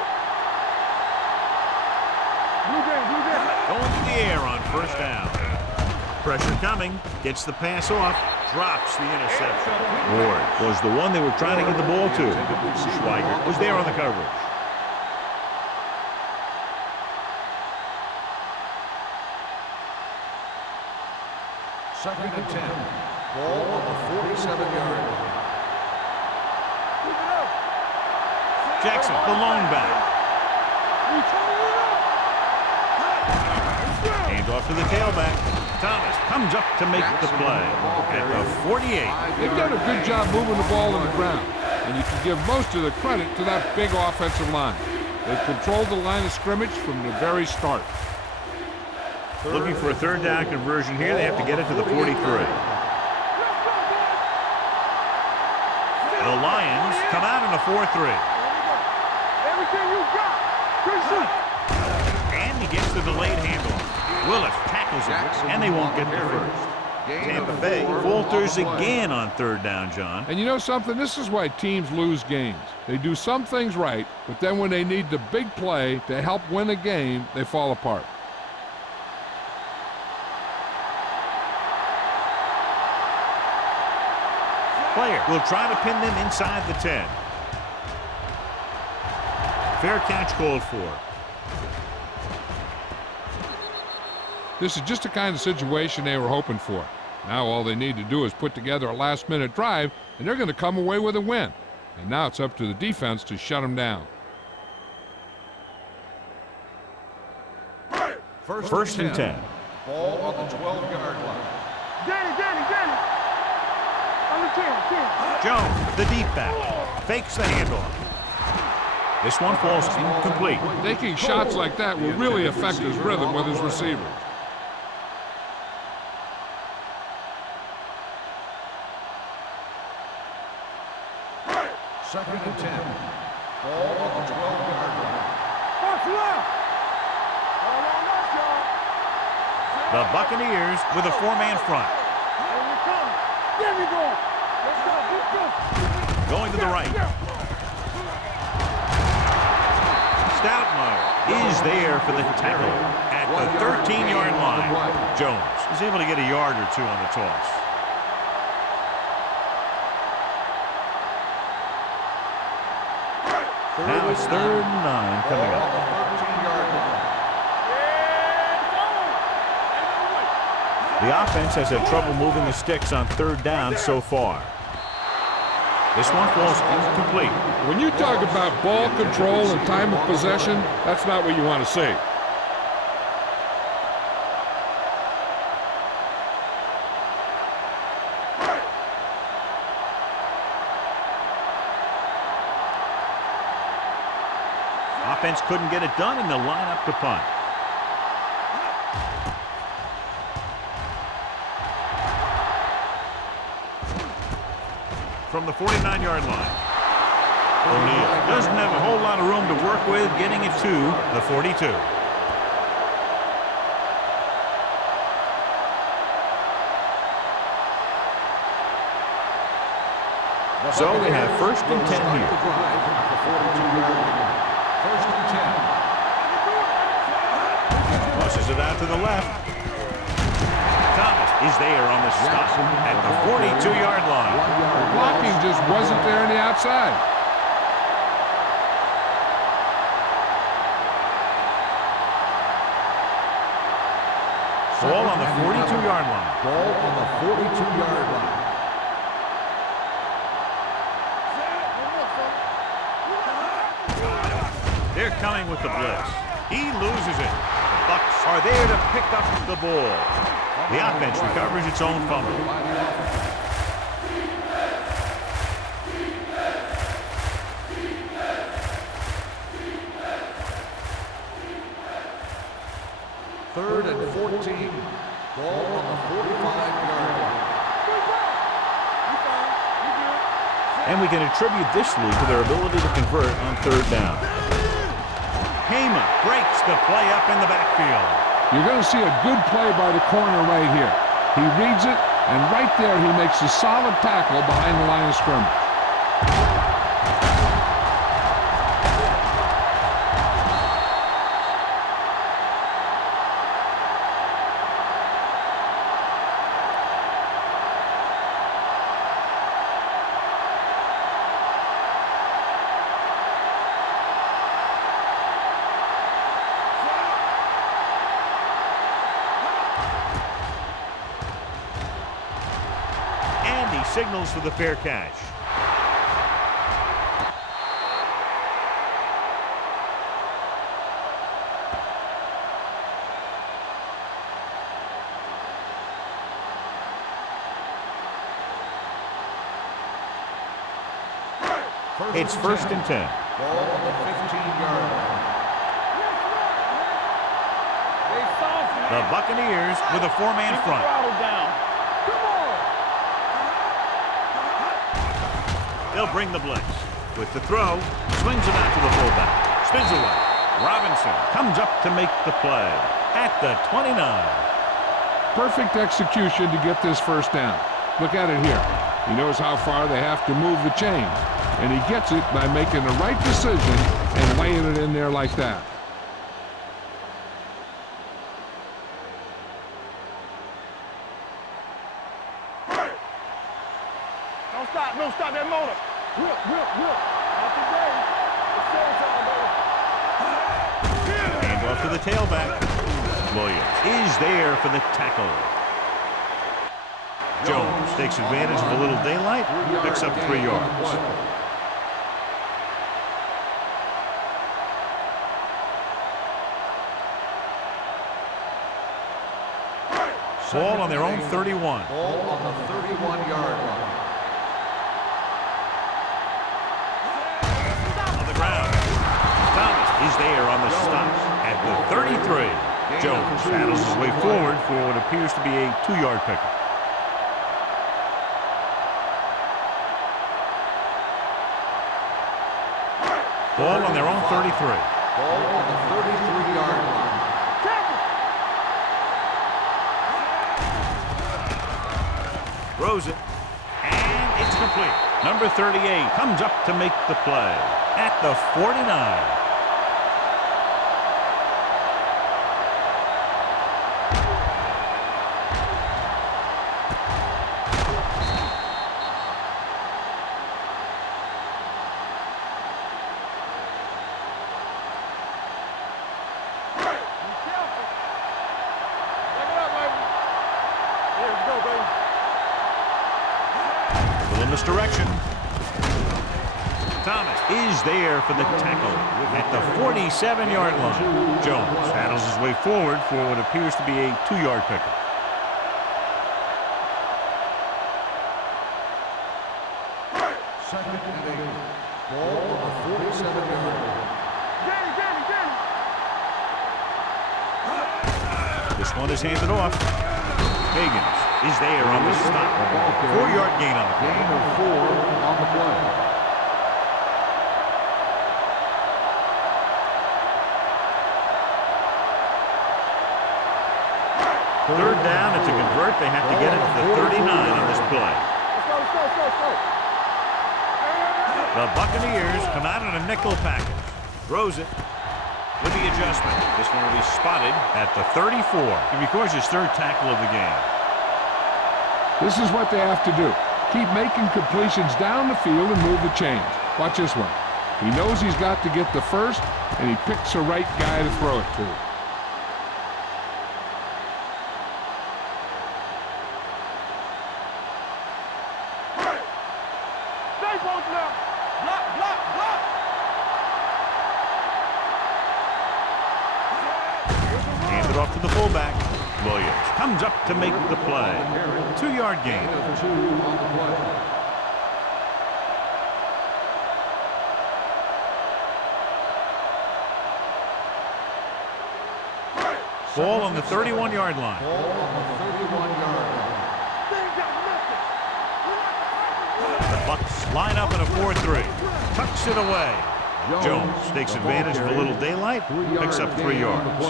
Blue game. Going to the air on first down. Pressure coming. Gets the pass off. Drops the interception. Ward was the one they were trying to get the ball to. Schweiger was there on the coverage. Second and 10. Ball on the 47-yard line. Jackson, the lone back. Hand off to the tailback. Thomas comes up to make the play at the 48. They've done a good job moving the ball on the ground, and you can give most of the credit to that big offensive line. They've controlled the line of scrimmage from the very start. Looking for a third down conversion here. They have to get it to the 43. The Lions come out in a 4-3. Everything you got. Good. And he gets the delayed handoff. Willis tackles him, and they won't get there first. Tampa Bay falters again on third down, John. And you know something? This is why teams lose games. They do some things right, but then when they need the big play to help win a game, they fall apart. Player will try to pin them inside the 10. Fair catch called for. This is just the kind of situation they were hoping for. Now all they need to do is put together a last-minute drive, and they're going to come away with a win. And now it's up to the defense to shut them down. First and 10. Ball on the 12-yard line. Danny. On the 10. Jones, the deep back, fakes the handoff. This one falls incomplete. Taking shots like that will really affect his rhythm with his receivers. Second and 10. Ball on the 12-yard line. What's left? All on us, y'all. The Buccaneers with a 4-man front. Here we come. There we go. Let's go. Going to the right. Stoutmeyer is there for the tackle at the 13-yard line. Jones is able to get a yard or two on the toss. Now it's 3rd and 9 coming up. The offense has had trouble moving the sticks on 3rd down so far. This one falls incomplete. When you talk about ball control and time of possession, that's not what you want to see. Offense couldn't get it done, and they'll line up to punt. From the 49-yard line. O'Neal doesn't have a whole lot of room to work with, getting it to the 42. So we have first and 10 here. First and 10. Pushes it out to the left. Thomas is there on the stop at the 42-yard line. Blocking just wasn't there on the outside. Ball on the 42-yard line. Ball on the 42-yard line. They're coming with the blitz. He loses it. The Bucs are there to pick up the ball. The offense recovers its own fumble. Third and 14. Ball on the 45-yard line. And we can attribute this lead to their ability to convert on third down. Hema breaks the play up in the backfield. You're going to see a good play by the corner right here. He reads it, and right there he makes a solid tackle behind the line of scrimmage. Signals for the fair catch. It's first and 10. Ball on the 15-yard line. The Buccaneers with a four-man front. They'll bring the blitz. With the throw, swings it out to the fullback. Spins away. Robinson comes up to make the play at the 29. Perfect execution to get this first down. Look at it here. He knows how far they have to move the chains, and he gets it by making the right decision and laying it in there like that. Don't stop that motor. Whip. Not today. It's showtime, baby. Hand off to the tailback. Williams is there for the tackle. Jones takes advantage of a little daylight, picks up 3 yards. Ball on their own 31. Ball on the 31-yard line. Is there on the stop at the 33. Jones battles his way forward for what appears to be a 2-yard pickup. Ball on their own 33. Ball on the 33-yard line. Throws it, and it's complete. Number 38 comes up to make the play at the 49. Misdirection. Thomas is there for the tackle at the 47-yard line. Jones battles his way forward for what appears to be a 2-yard pickup. Second and 8. Ball on the 47-yard line. This one is handed off. Higgins is there on the stop. 4-yard gain on the play. Gain of 4 on the play. Third down, and to convert, they have to get it to the 39 on this play. Let's go. The Buccaneers come out in a nickel package. Throws it with the adjustment. This one will be spotted at the 34. He records his third tackle of the game. This is what they have to do. Keep making completions down the field and move the chains. Watch this one. He knows he's got to get the first, and he picks the right guy to throw it to. Hands it off to the fullback. Williams comes up to make the play. 2-yard gain. Ball on the 31-yard line. The Bucs line up in a 4-3. Tucks it away. Jones takes advantage of a little daylight. Picks up 3 yards.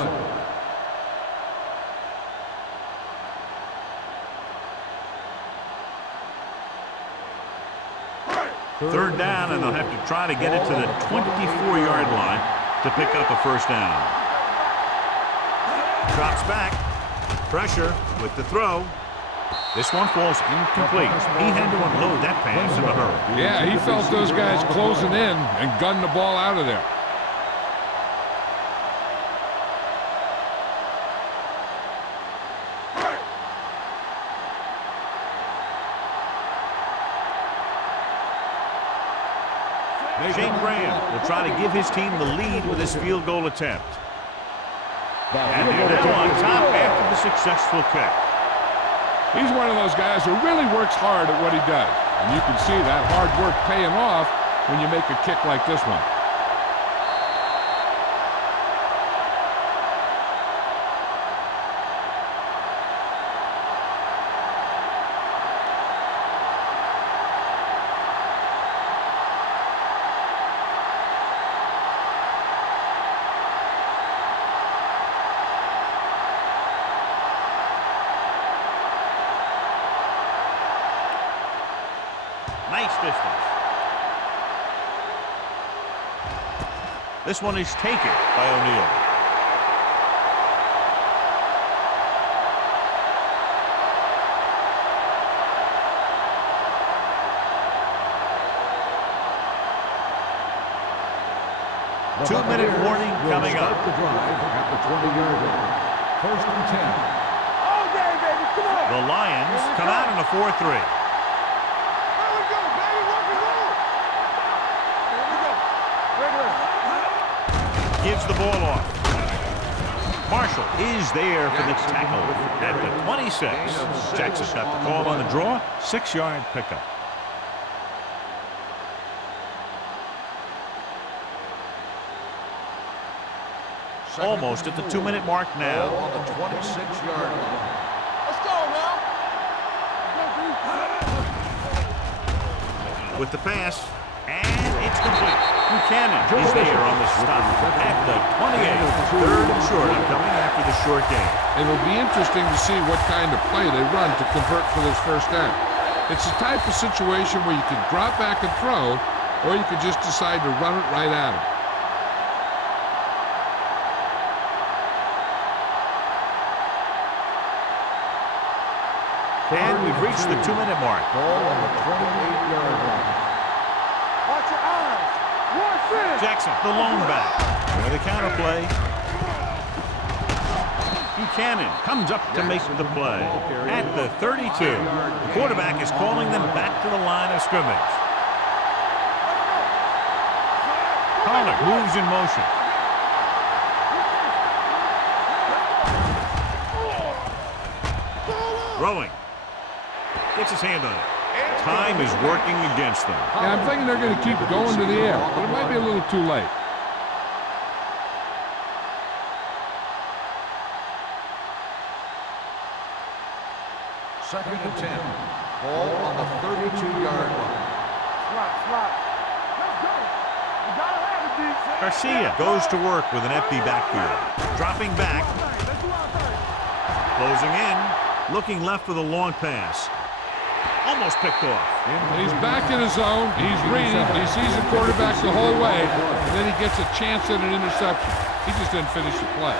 Third down, and they'll have to try to get it to the 24-yard line to pick up a first down. Drops back. Pressure with the throw. This one falls incomplete. He had to unload that pass in a hurry. Yeah, he felt those guys closing in and gunned the ball out of there. Shane Graham will try to give his team the lead with his field goal attempt. And they're now on top after the successful kick. He's one of those guys who really works hard at what he does. And you can see that hard work paying off when you make a kick like this one. Nice distance. This one is taken by O'Neal. Two-minute warning coming up. The drive at the 20-yard line. First and 10. All day, baby. Come on. The Lions come out in a 4-3. Gives the ball off. Marshall is there for the tackle at the 26. Jackson got the call on the draw. 6-yard pickup. Almost at the 2-minute mark now. On the 26-yard line. Let's go now. With the pass, and it's complete. Buchanan is there on the stop at the 28. Third and short coming after the short game. It'll be interesting to see what kind of play they run to convert for this first down. It's the type of situation where you could drop back and throw, or you could just decide to run it right at him. And we've reached the 2-minute mark. Ball on the 28-yard line. Watch your eyes. Jackson, the lone back. With a counter play. Buchanan comes up to make the play at the 32. The quarterback is calling them back to the line of scrimmage. Pollard moves in motion. Throwing. Gets his hand on it. Time is working against them. Yeah, I'm thinking they're going to keep going to the air, but it might be a little too late. Second and 10. Ball on the 32-yard line. Slap. Let's go. You gotta have it, D. Garcia goes to work with an empty backfield. Dropping back. Let's do our thing. The Closing in. Looking left for the long pass. Almost picked off. He's back in his zone. He's reading. He sees the quarterback the whole way, and then he gets a chance at an interception. He just didn't finish the play.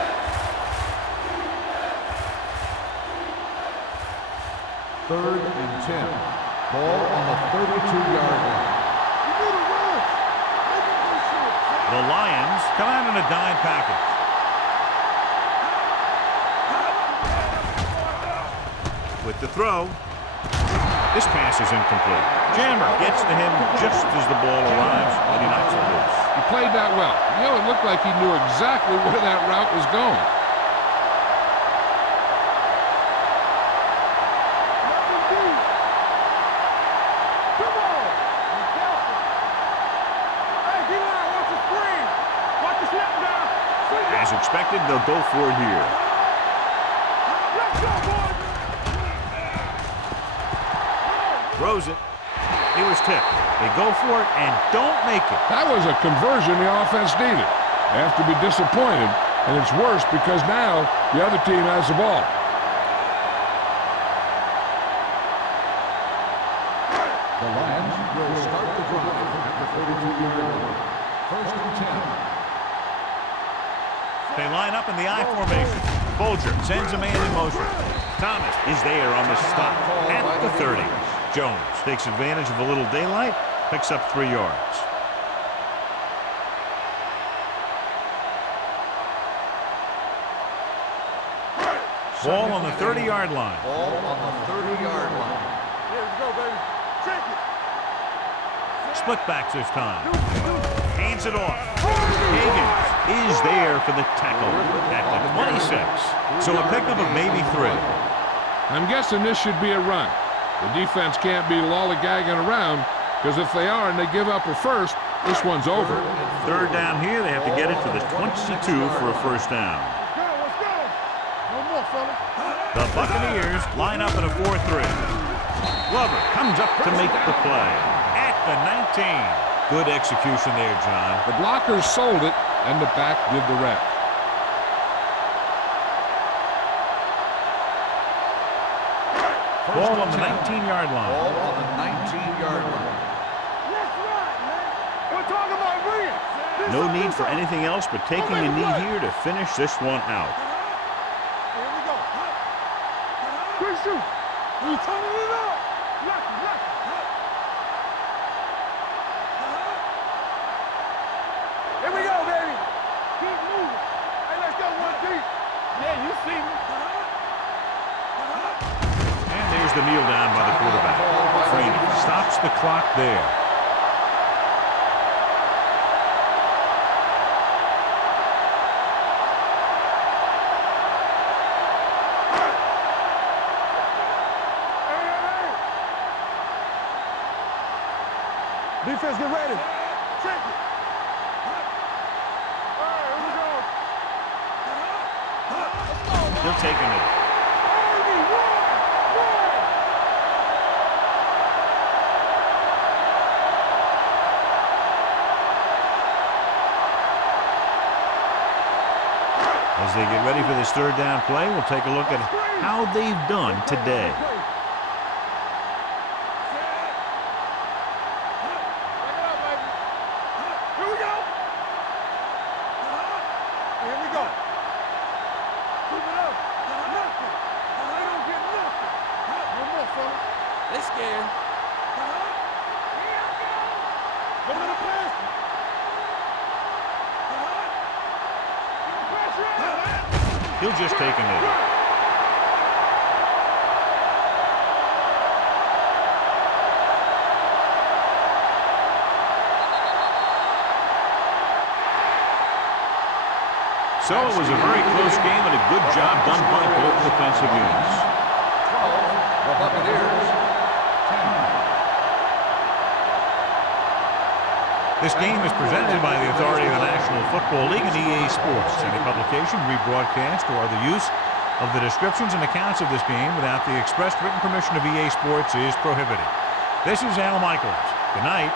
Third and 10. Ball on the 32-yard line. The Lions come out in a dime package. With the throw. This pass is incomplete. Jammer gets to him just as the ball arrives, and he knocks it loose. He played that well. You know, it looked like he knew exactly where that route was going. Come on! Be careful. Hey, D-line, watch the screen. Watch the snap down. As expected, they'll go for it here. Let's go, boys! Throws it. He was tipped. They go for it and don't make it. That was a conversion the offense needed. They have to be disappointed, and it's worse because now the other team has the ball. The Lions will start the drive at the 32-yard line. First and 10. They line up in the I formation. Bolger sends a man in motion. Thomas is there on the stop at the 30. Jones takes advantage of a little daylight, picks up 3 yards. Ball on the 30-yard line. Ball on the 30-yard line. Here we go, baby. Check it. Split backs this time. Hands it off. Higgins is there for the tackle at the 26. So a pickup of maybe 3. I'm guessing this should be a run. The defense can't be lollygagging around, because if they are and they give up a first, this one's over. Third down here. They have to get it to the 22 for a first down. Let's go. No more, fella. The Buccaneers line up in a 4-3. Glover comes up to make the play at the 19. Good execution there, John. The blockers sold it, and the back did the rest. Ball on the 19-yard line. Ball on the 19-yard line. Let's ride, man. We're talking about brilliant. No need for anything else but taking a knee here to finish this one out. Here we go. Good shoot. You turning it up. Lock it, lock it. Here we go, baby. Keep moving. Hey, let's go one deep. Yeah, you see me. And there's the kneel down by the quarterback. Freeney stops the clock there. Defense, get ready. Check it. All right, here we go. They're taking it. As they get ready for this third down play, we'll take a look at how they've done today. They scared. Go to the pass. He'll just take a knee. So it was a very close game and a good job done by both defensive units. 12, the Buccaneers. 10. This game is presented by the authority of the National Football League and EA Sports. Any publication, rebroadcast, or other use of the descriptions and accounts of this game without the express written permission of EA Sports is prohibited. This is Al Michaels. Good night.